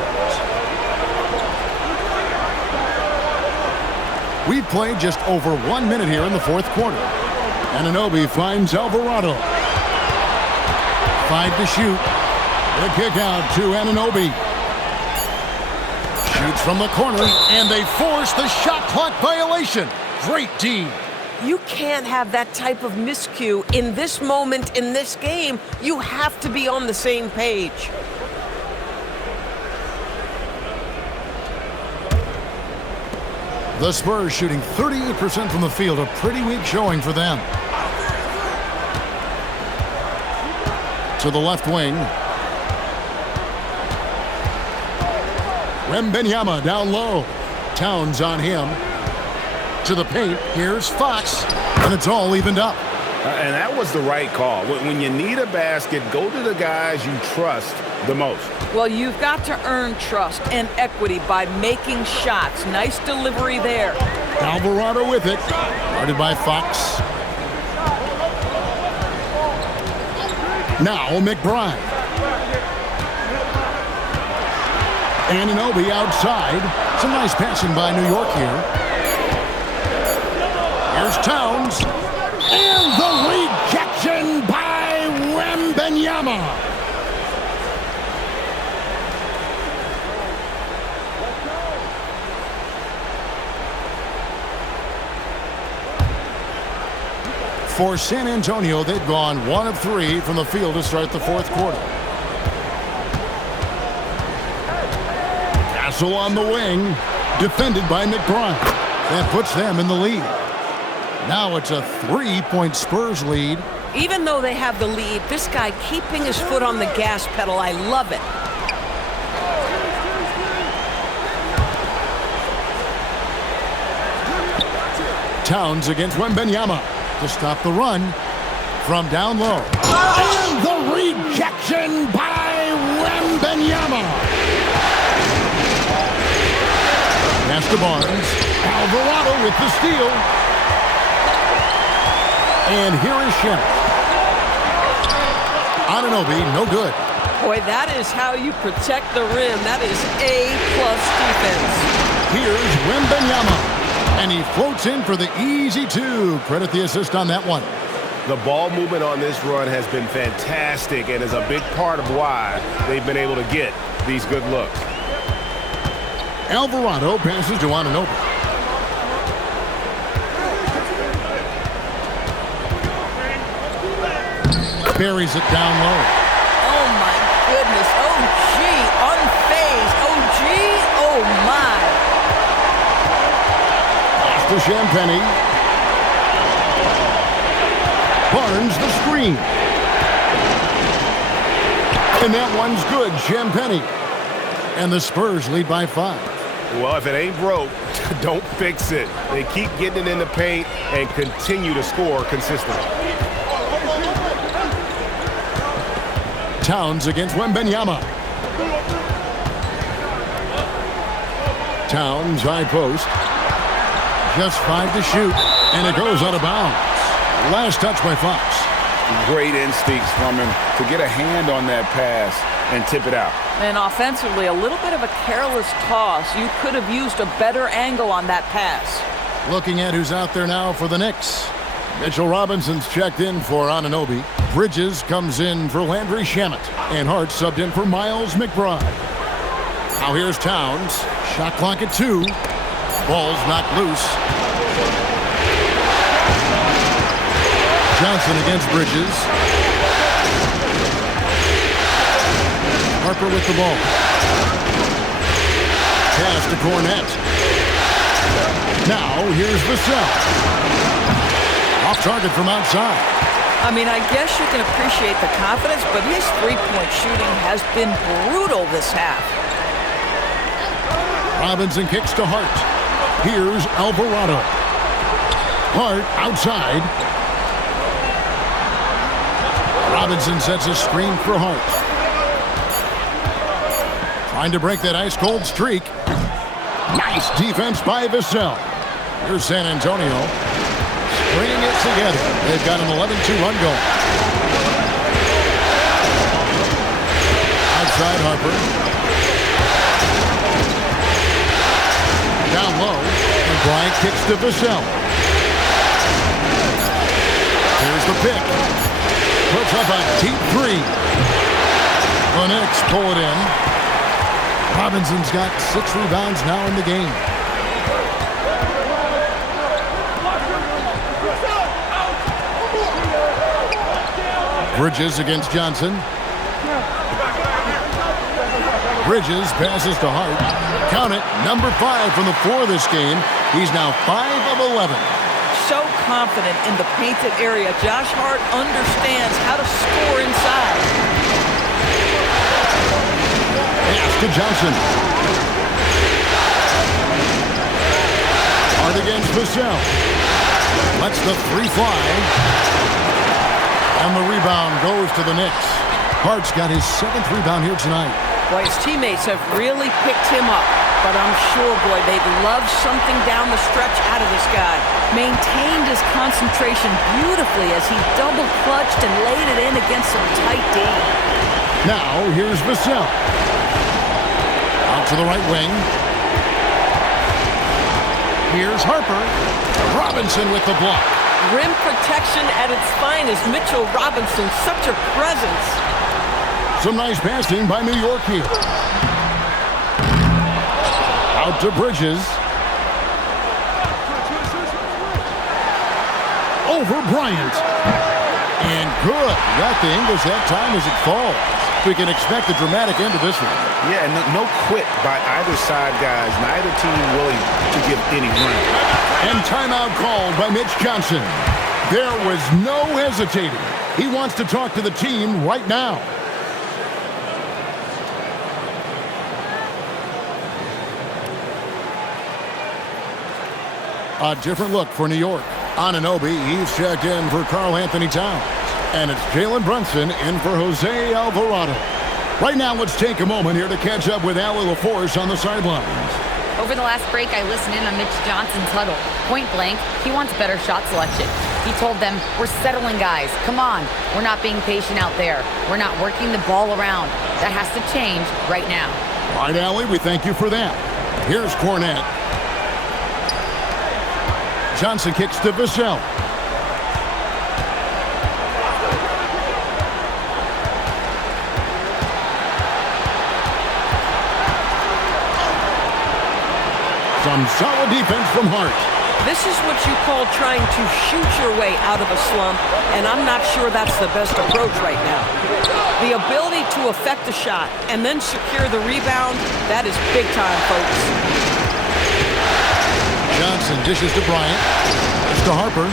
We've played just over 1 minute here in the fourth quarter. Anunoby finds Alvarado. 5 to shoot. The kick out to Anunoby. Shoots from the corner, and they force the shot clock violation. Great D. You can't have that type of miscue in this moment in this game. You have to be on the same page. The Spurs shooting 38% from the field, a pretty weak showing for them. To the left wing. Wembanyama down low. Towns on him. To the paint, here's Fox, and it's all evened up. And that was the right call. When you need a basket, go to the guys you trust the most. Well, you've got to earn trust and equity by making shots. Nice delivery there. Alvarado with it. Guarded by Fox. Now McBride. Anunoby outside. Some nice passing by New York here. Here's Towns. And the rejection by Wembanyama. For San Antonio, they've gone 1 of 3 from the field to start the fourth quarter. Castle on the wing, defended by McBride. That puts them in the lead. Now it's a 3-point Spurs lead. Even though they have the lead, this guy keeping his foot on the gas pedal, I love it. Towns against Wembanyama to stop the run from down low. And the rejection by Wembanyama. Pass to Barnes. Alvarado with the steal. And here is Shannon. Anunoby, no good. Boy, that is how you protect the rim. That is A-plus defense. Here's Wembanyama. And he floats in for the easy 2. Credit the assist on that one. The ball movement on this run has been fantastic and is a big part of why they've been able to get these good looks. Alvarado passes to Anunoby. Buries it down low. Oh, my goodness. Oh, gee. Unfazed. Oh, gee. Oh, my. Pass to Champagny. Barnes the screen. And that one's good. Champagny. And the Spurs lead by 5. Well, if it ain't broke, don't fix it. They keep getting it in the paint and continue to score consistently. Towns against Wembanyama. Towns high post. Just 5 to shoot. And it goes out of bounds. Last touch by Fox. Great instincts from him to get a hand on that pass and tip it out. And offensively, a little bit of a careless toss. You could have used a better angle on that pass. Looking at who's out there now for the Knicks. Mitchell Robinson's checked in for Anunoby. Bridges comes in for Landry Shamet. And Hart subbed in for Miles McBride. Now here's Towns. Shot clock at 2. Ball's knocked loose. Johnson against Bridges. Harper with the ball. Pass to Cornette. Now here's Vassell. Off target from outside. I mean, I guess you can appreciate the confidence, but his three-point shooting has been brutal this half. Robinson kicks to Hart. Here's Alvarado. Hart outside. Robinson sets a screen for Hart. Trying to break that ice-cold streak. Nice defense by Vassell. Here's San Antonio. Bringing it together. They've got an 11-2 run going. Outside Harper. Down low. And Bryant kicks to Vassell. Here's the pick. Puts up a deep 3. The Knicks pull it in. Robinson's got 6 rebounds now in the game. Bridges against Johnson. Bridges passes to Hart. Count it, number 5 from the floor this game. He's now 5 of 11. So confident in the painted area. Josh Hart understands how to score inside. Pass to Johnson. Hart against Vassell. Lets the 3 fly. And the rebound goes to the Knicks. Hart's got his 7th rebound here tonight. Boy, his teammates have really picked him up. But I'm sure, boy, they'd love something down the stretch out of this guy. Maintained his concentration beautifully as he double-clutched and laid it in against some tight D. Now, here's Vassell. Out to the right wing. Here's Harper. Robinson with the block. Rim protection at its finest. Mitchell Robinson, such a presence. Some nice passing by New York here. Out to Bridges. Over Bryant. And good. Got the English that time as it falls. We can expect a dramatic end to this one. Yeah, no quit by either side, guys. Neither team willing to give any ground. And timeout called by Mitch Johnson. There was no hesitating. He wants to talk to the team right now. A different look for New York. Anunoby, he's checked in for Karl-Anthony Towns. And it's Jalen Brunson in for Jose Alvarado. Right now, let's take a moment here to catch up with Allie LaForce on the sidelines. Over the last break, I listened in on Mitch Johnson's huddle. Point blank, he wants better shot selection. He told them, we're settling, guys. Come on. We're not being patient out there. We're not working the ball around. That has to change right now. All right, Allie, we thank you for that. Here's Cornette. Johnson kicks to Vassell. Some solid defense from Hart. This is what you call trying to shoot your way out of a slump, and I'm not sure that's the best approach right now. The ability to affect a shot and then secure the rebound, that is big time, folks. Johnson dishes to Bryant. It's to Harper.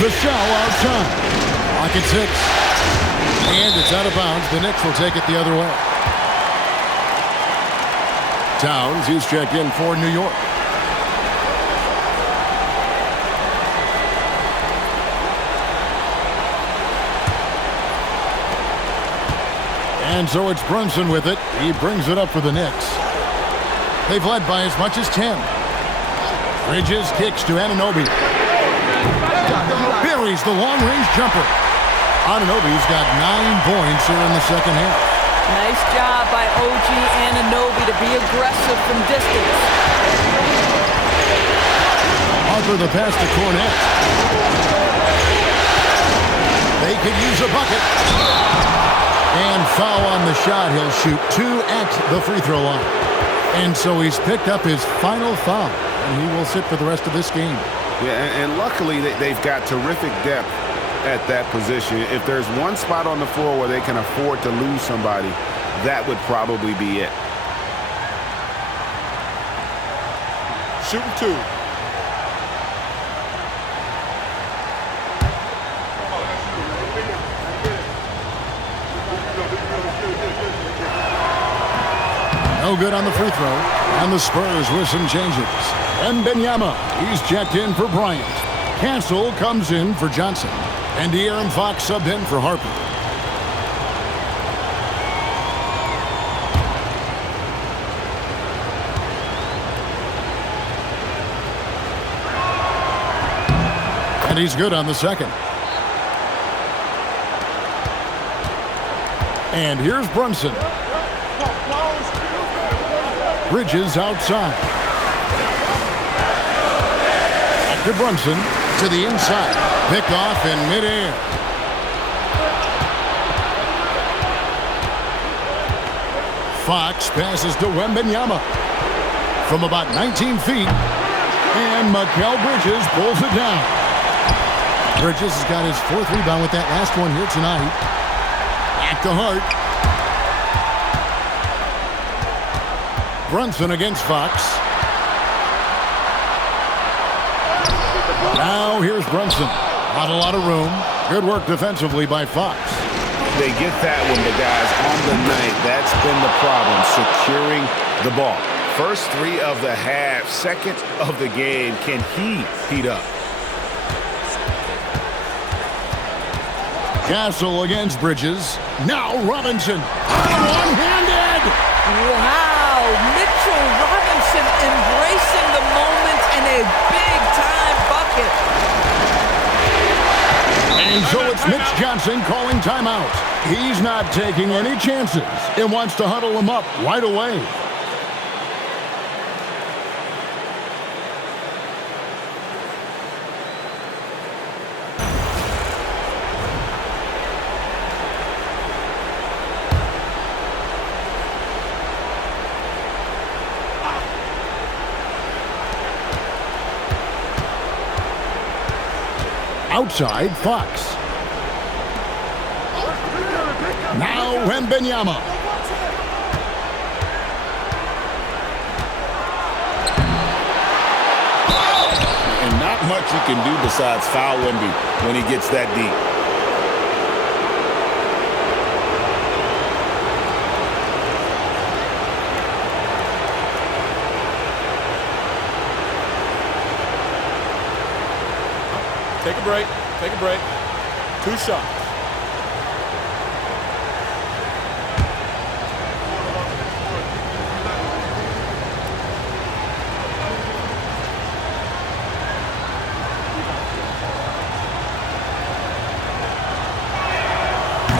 Vassell outside. Pocket 6. And it's out of bounds. The Knicks will take it the other way. Towns, he's checked in for New York. And so it's Brunson with it. He brings it up for the Knicks. They've led by as much as 10. Bridges kicks to Anunoby. Buries the long-range jumper. Anunoby's got 9 points here in the second half. Nice job by OG Anunoby to be aggressive from distance. Harper the pass to Cornette. They could use a bucket. And foul on the shot. He'll shoot 2 at the free throw line. And so he's picked up his final foul. And he will sit for the rest of this game. Yeah, and luckily they've got terrific depth at that position. If there's one spot on the floor where they can afford to lose somebody, that would probably be it. Shooting 2. No good on the free throw. And the Spurs with some changes. Wembanyama, he's checked in for Bryant. Cancel comes in for Johnson. And De'Aaron Fox subbed in for Harper. And he's good on the second. And here's Brunson. Bridges outside. Back to Brunson to the inside. Picked off in midair. Fox passes to Wembanyama from about 19 feet. And Mikal Bridges pulls it down. Bridges has got his 4th rebound with that last one here tonight. Back to Hart. Brunson against Fox. Now here's Brunson. Not a lot of room. Good work defensively by Fox. They get that one, but guys, on the night, that's been the problem, securing the ball. First 3 of the half, second of the game. Can he heat up? Castle against Bridges. Now Robinson. One-handed. Wow, Mitchell Robinson embracing the moment and a big-time bucket. And so it's Mitch Johnson calling timeout. He's not taking any chances and wants to huddle him up right away. Outside, Fox. Now Wembanyama. And not much you can do besides foul Wemby when he gets that deep. Take a break. Take a break. 2 shots.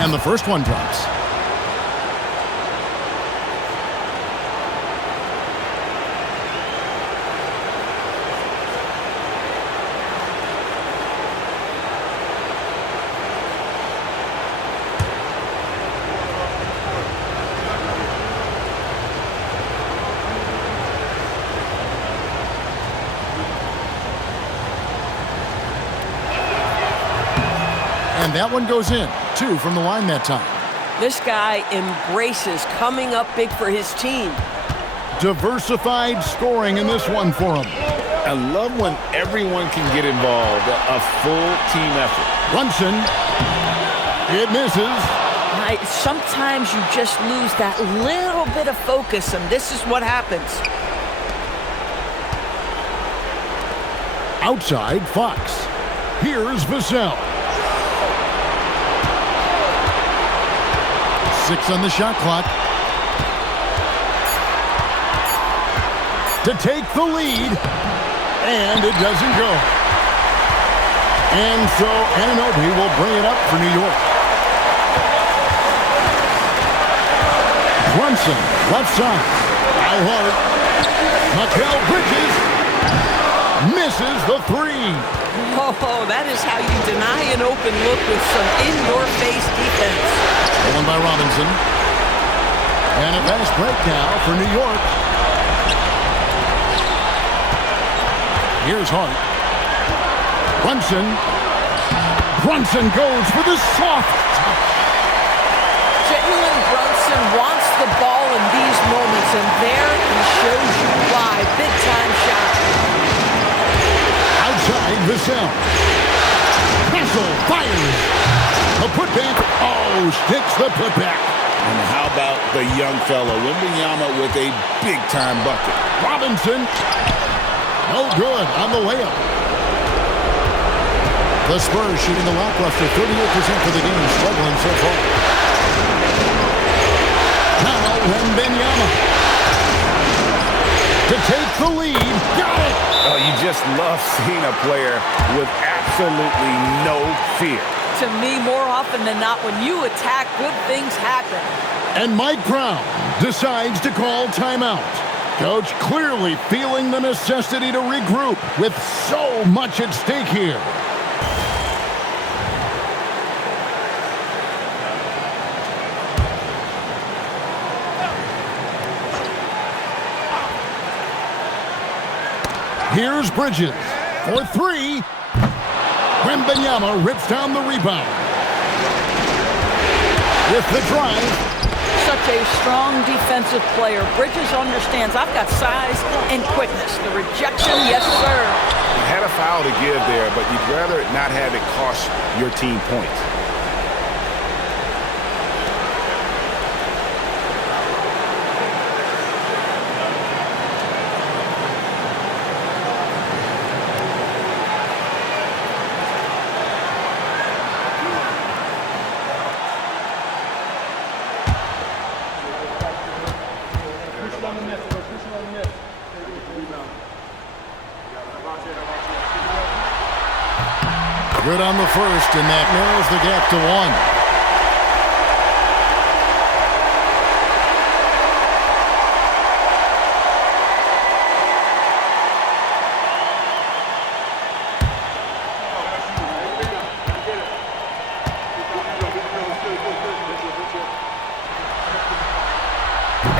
And the first one drops. And that one goes in. 2 from the line that time. This guy embraces coming up big for his team. Diversified scoring in this one for him. I love when everyone can get involved. A full team effort. Brunson. It misses. Sometimes you just lose that little bit of focus, and this is what happens. Outside, Fox. Here's Vassell. 6 on the shot clock. To take the lead. And it doesn't go. And so Anunoby will bring it up for New York. Brunson, left side. Now Hart. Mikal Bridges misses the 3. Oh, that is how you deny an open look with some in-your-face defense. Stolen by Robinson. And a fast break now for New York. Here's Hart. Brunson. Brunson goes for the soft touch. Jalen Brunson wants the ball in these moments, and there he shows you why. Big-time shot. Outside Vassell. Hassel fires. A putback. Oh, sticks the putback. And how about the young fella, Wembanyama, with a big-time bucket. Robinson. No good on the layup. The Spurs shooting a lackluster 38% for the game, struggling so far. Now Wembanyama. To take the lead. Got it. Oh, you just love seeing a player with absolutely no fear. To me, more often than not, when you attack, good things happen. And Mike Brown decides to call timeout. Coach clearly feeling the necessity to regroup with so much at stake here. Here's Bridges for 3. Wembanyama rips down the rebound. With the drive. Such a strong defensive player. Bridges understands I've got size and quickness. The rejection, yes, sir. You had a foul to give there, but you'd rather not have it cost your team points. Good on the first, and that narrows the gap to 1.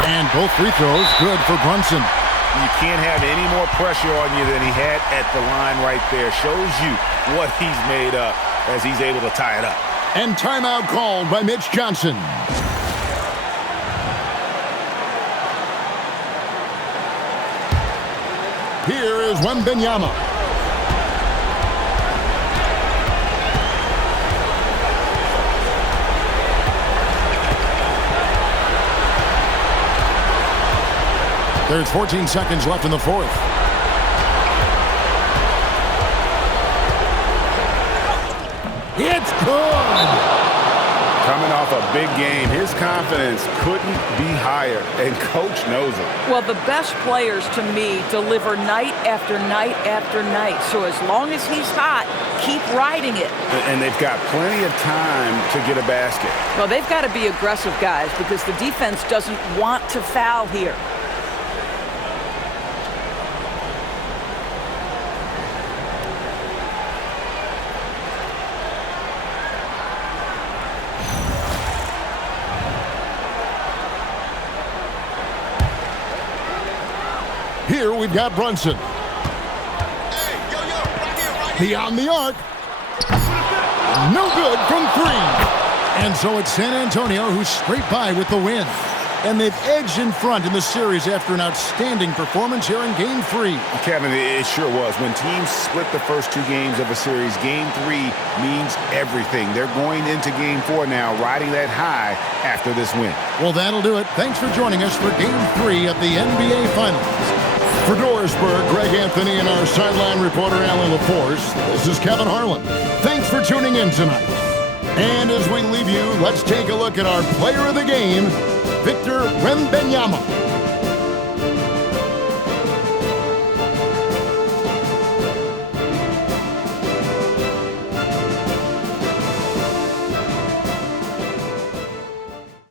And both free throws good for Brunson. You can't have any more pressure on you than he had at the line right there. Shows you what he's made up as he's able to tie it up. And timeout called by Mitch Johnson. Here is Wembanyama. There's 14 seconds left in the fourth. It's good! Coming off a big game, his confidence couldn't be higher, and coach knows it. Well, the best players, to me, deliver night after night after night. So as long as he's hot, keep riding it. And they've got plenty of time to get a basket. Well, they've got to be aggressive, guys, because the defense doesn't want to foul here. Here we've got Brunson. Beyond the arc. No good from three. And so it's San Antonio who's straight by with the win. And they've edged in front in the series after an outstanding performance here in Game 3. Kevin, it sure was. When teams split the first two games of a series, Game 3 means everything. They're going into Game 4 now, riding that high after this win. Well, that'll do it. Thanks for joining us for Game 3 of the NBA Finals. For Dorisburg, Greg Anthony, and our sideline reporter, Alan LaForce, this is Kevin Harlan. Thanks for tuning in tonight. And as we leave you, let's take a look at our player of the game, Victor Wembanyama.